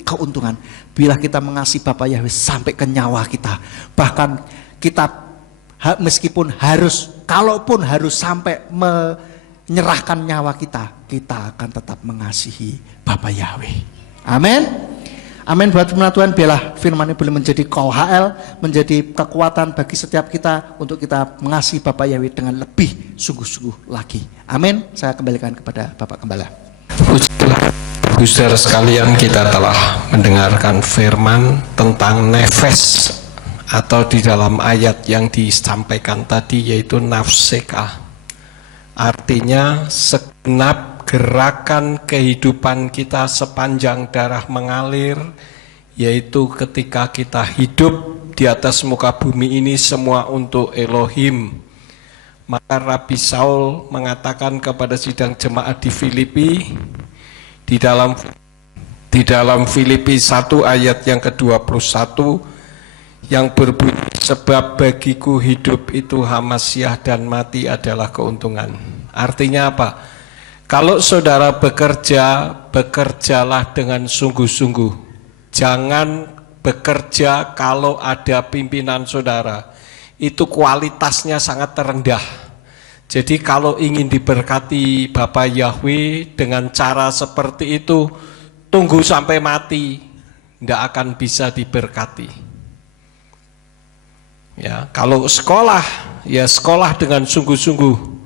keuntungan. Bila kita mengasihi Bapa Yahweh sampai ke nyawa kita, bahkan kita meskipun harus, kalaupun harus sampai menyerahkan nyawa kita, kita akan tetap mengasihi Bapa Yahweh. Amin. Amin. Buat firman Tuhan, biarlah firman ini boleh menjadi KHL, menjadi kekuatan bagi setiap kita untuk kita mengasihi Bapa Yahweh dengan lebih sungguh-sungguh lagi. Amin. Saya kembalikan kepada Bapak Gembala. Pujilah saudara sekalian, kita telah mendengarkan firman tentang nefes, atau di dalam ayat yang disampaikan tadi yaitu nafseka. Artinya segenap gerakan kehidupan kita sepanjang darah mengalir, yaitu ketika kita hidup di atas muka bumi ini semua untuk Elohim. Maka Rabi Saul mengatakan kepada sidang jemaat di Filipi, di dalam Filipi 1 ayat yang ke-21 yang berbunyi, sebab bagiku hidup itu Hamasiah dan mati adalah keuntungan. Artinya apa? Kalau saudara bekerja, bekerjalah dengan sungguh-sungguh. Jangan bekerja kalau ada pimpinan saudara, itu kualitasnya sangat rendah. Jadi kalau ingin diberkati Bapa Yahweh dengan cara seperti itu, tunggu sampai mati, tidak akan bisa diberkati. Ya, kalau sekolah, ya sekolah dengan sungguh-sungguh.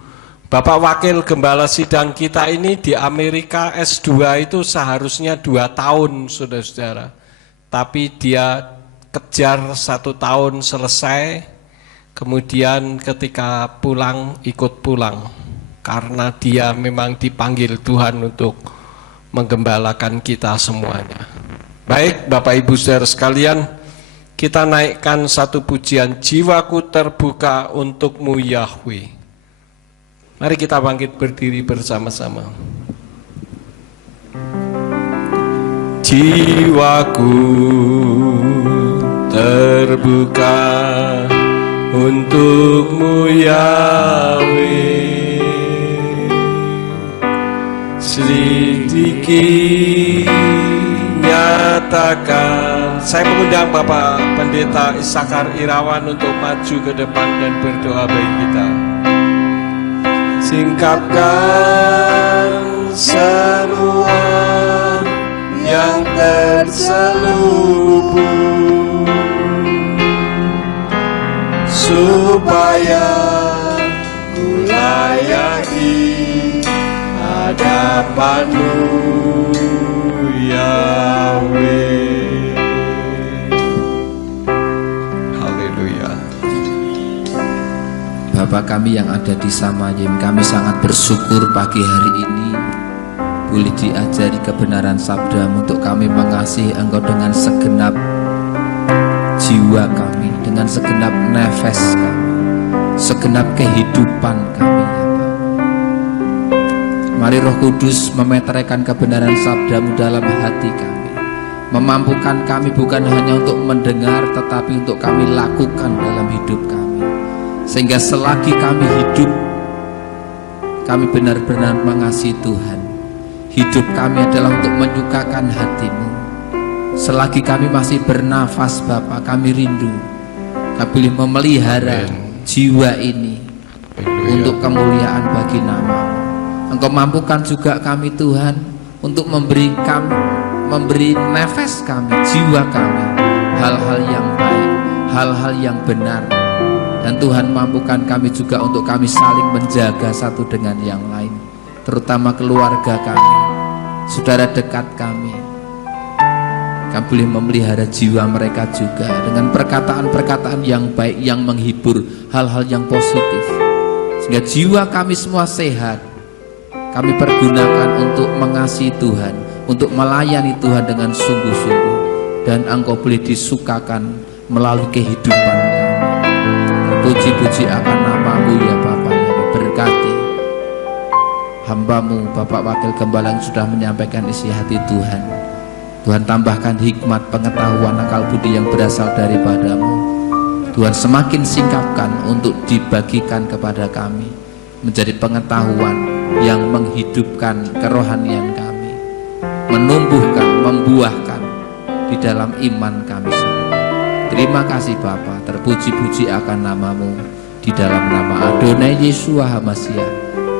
Bapak Wakil Gembala Sidang kita ini di Amerika S2 itu seharusnya 2 tahun, saudara-saudara. Tapi dia kejar 1 tahun selesai, kemudian ketika pulang, ikut pulang. Karena dia memang dipanggil Tuhan untuk menggembalakan kita semuanya. Baik Bapak Ibu saudara sekalian, kita naikkan satu pujian, jiwaku terbuka untukmu Yahweh. Mari kita bangkit berdiri bersama-sama. Jiwaku terbuka untukmu Yahweh, sedikit nyatakan. Saya mengundang Bapak Pendeta Isakar Irawan untuk maju ke depan dan berdoa bagi kita. Singkapkan semua yang terselubung, supaya ku layak di hadapanmu Yahweh. Haleluya. Bapa kami yang ada di Samayim, kami sangat bersyukur pagi hari ini boleh diajari kebenaran sabda-Mu untuk kami mengasihi Engkau dengan segenap jiwa kami, dengan segenap nafas kami, segenap kehidupan kami, ya Bapa. Mari Roh Kudus memeteraikan kebenaran sabda-Mu dalam hati kami, memampukan kami bukan hanya untuk mendengar, tetapi untuk kami lakukan dalam hidup kami. Sehingga selagi kami hidup, kami benar-benar mengasihi Tuhan. Hidup kami adalah untuk menyukakan hati-Mu. Selagi kami masih bernafas Bapa, kami rindu kami boleh memelihara jiwa ini untuk kemuliaan bagi nama-Mu. Engkau mampukan juga kami Tuhan untuk memberi nafas kami, jiwa kami, hal-hal yang baik, hal-hal yang benar. Dan Tuhan mampukan kami juga untuk kami saling menjaga satu dengan yang lain, terutama keluarga kami, saudara dekat kami. Kami boleh memelihara jiwa mereka juga dengan perkataan-perkataan yang baik, yang menghibur, hal-hal yang positif, sehingga jiwa kami semua sehat. Kami pergunakan untuk mengasihi Tuhan, untuk melayani Tuhan dengan sungguh-sungguh, dan Engkau boleh disukakan melalui kehidupan kami. Puji-puji akan nama-Mu ya Bapa, yang berkati hamba-Mu Bapak Wakil Gembala yang sudah menyampaikan isi hati Tuhan. Tuhan tambahkan hikmat, pengetahuan, akal budi yang berasal daripada-Mu. Tuhan semakin singkapkan untuk dibagikan kepada kami, menjadi pengetahuan yang menghidupkan kerohanian kami, menumbuhkan, membuahkan di dalam iman kami semua. Terima kasih Bapa, terpuji-puji akan namamu. Di dalam nama Adonai Yeshua HaMashiach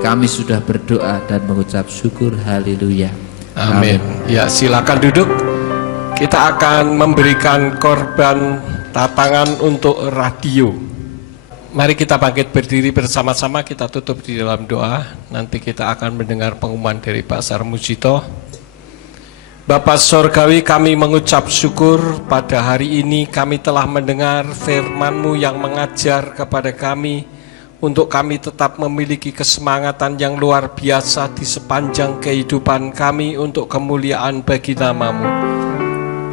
kami sudah berdoa dan mengucap syukur. Haleluya. Amin. Ya, silakan duduk. Kita akan memberikan korban tatangan untuk radio. Mari kita bangkit berdiri bersama-sama, kita tutup di dalam doa. Nanti kita akan mendengar pengumuman dari Pak Sarmujito. Bapa Sorgawi, kami mengucap syukur pada hari ini kami telah mendengar firman-Mu yang mengajar kepada kami untuk kami tetap memiliki kesemangatan yang luar biasa di sepanjang kehidupan kami untuk kemuliaan bagi nama-Mu.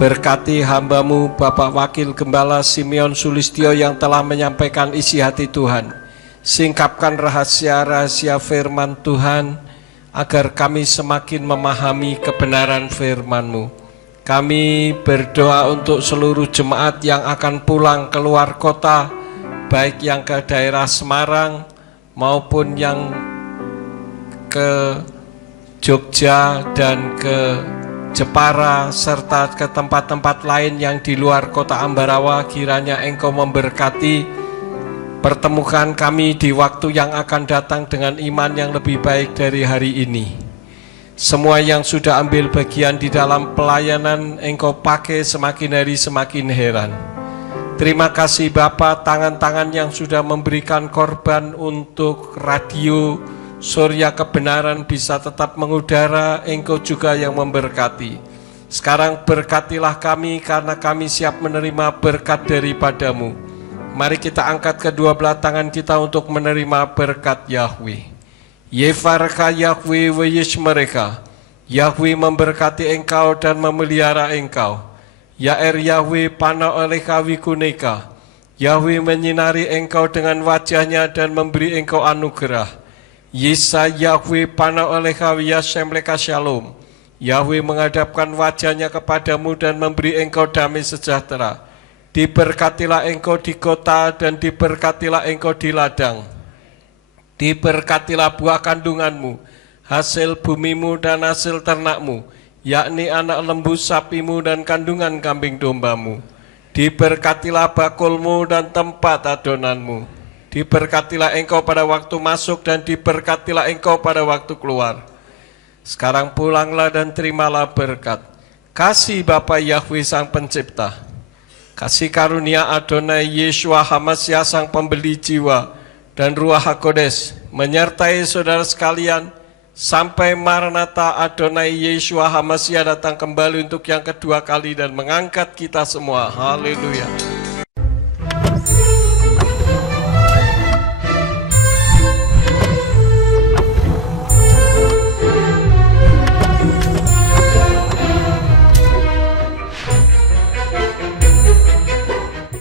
Berkati hamba-Mu Bapak Wakil Gembala Simeon Sulistyo yang telah menyampaikan isi hati Tuhan. Singkapkan rahasia-rahasia firman Tuhan agar kami semakin memahami kebenaran firman-Mu. Kami berdoa untuk seluruh jemaat yang akan pulang keluar kota, baik yang ke daerah Semarang maupun yang ke Jogja dan ke Jepara serta ke tempat-tempat lain yang di luar kota Ambarawa. Kiranya Engkau memberkati, pertemukan kami di waktu yang akan datang dengan iman yang lebih baik dari hari ini. Semua yang sudah ambil bagian di dalam pelayanan Engkau pakai semakin hari semakin heran. Terima kasih Bapa, tangan-tangan yang sudah memberikan korban untuk radio Surya Kebenaran bisa tetap mengudara, Engkau juga yang memberkati. Sekarang berkatilah kami karena kami siap menerima berkat daripada-Mu. Mari kita angkat kedua belah tangan kita untuk menerima berkat Yahweh. Yefarka Yahweh weyishmereka. Yahweh memberkati engkau dan memelihara engkau. Yaer Yahweh pana oleka wikuneka. Yahweh menyinari engkau dengan wajahnya dan memberi engkau anugerah. Yesa Yahweh pana oleka wiyasemleka shalom. Yahweh menghadapkan wajahnya kepadamu dan memberi engkau damai sejahtera. Diberkatilah engkau di kota dan diberkatilah engkau di ladang. Diberkatilah buah kandunganmu, hasil bumimu dan hasil ternakmu, yakni anak lembu sapimu dan kandungan kambing dombamu. Diberkatilah bakulmu dan tempat adonanmu. Diberkatilah engkau pada waktu masuk dan diberkatilah engkau pada waktu keluar. Sekarang pulanglah dan terimalah berkat. Kasih Bapa Yahweh Sang Pencipta, kasih karunia Adonai Yeshua HaMashiach Sang Pembeli Jiwa, dan Ruach HaKodes menyertai saudara sekalian sampai Maranatha Adonai Yeshua HaMashiach datang kembali untuk yang kedua kali dan mengangkat kita semua. Haleluya.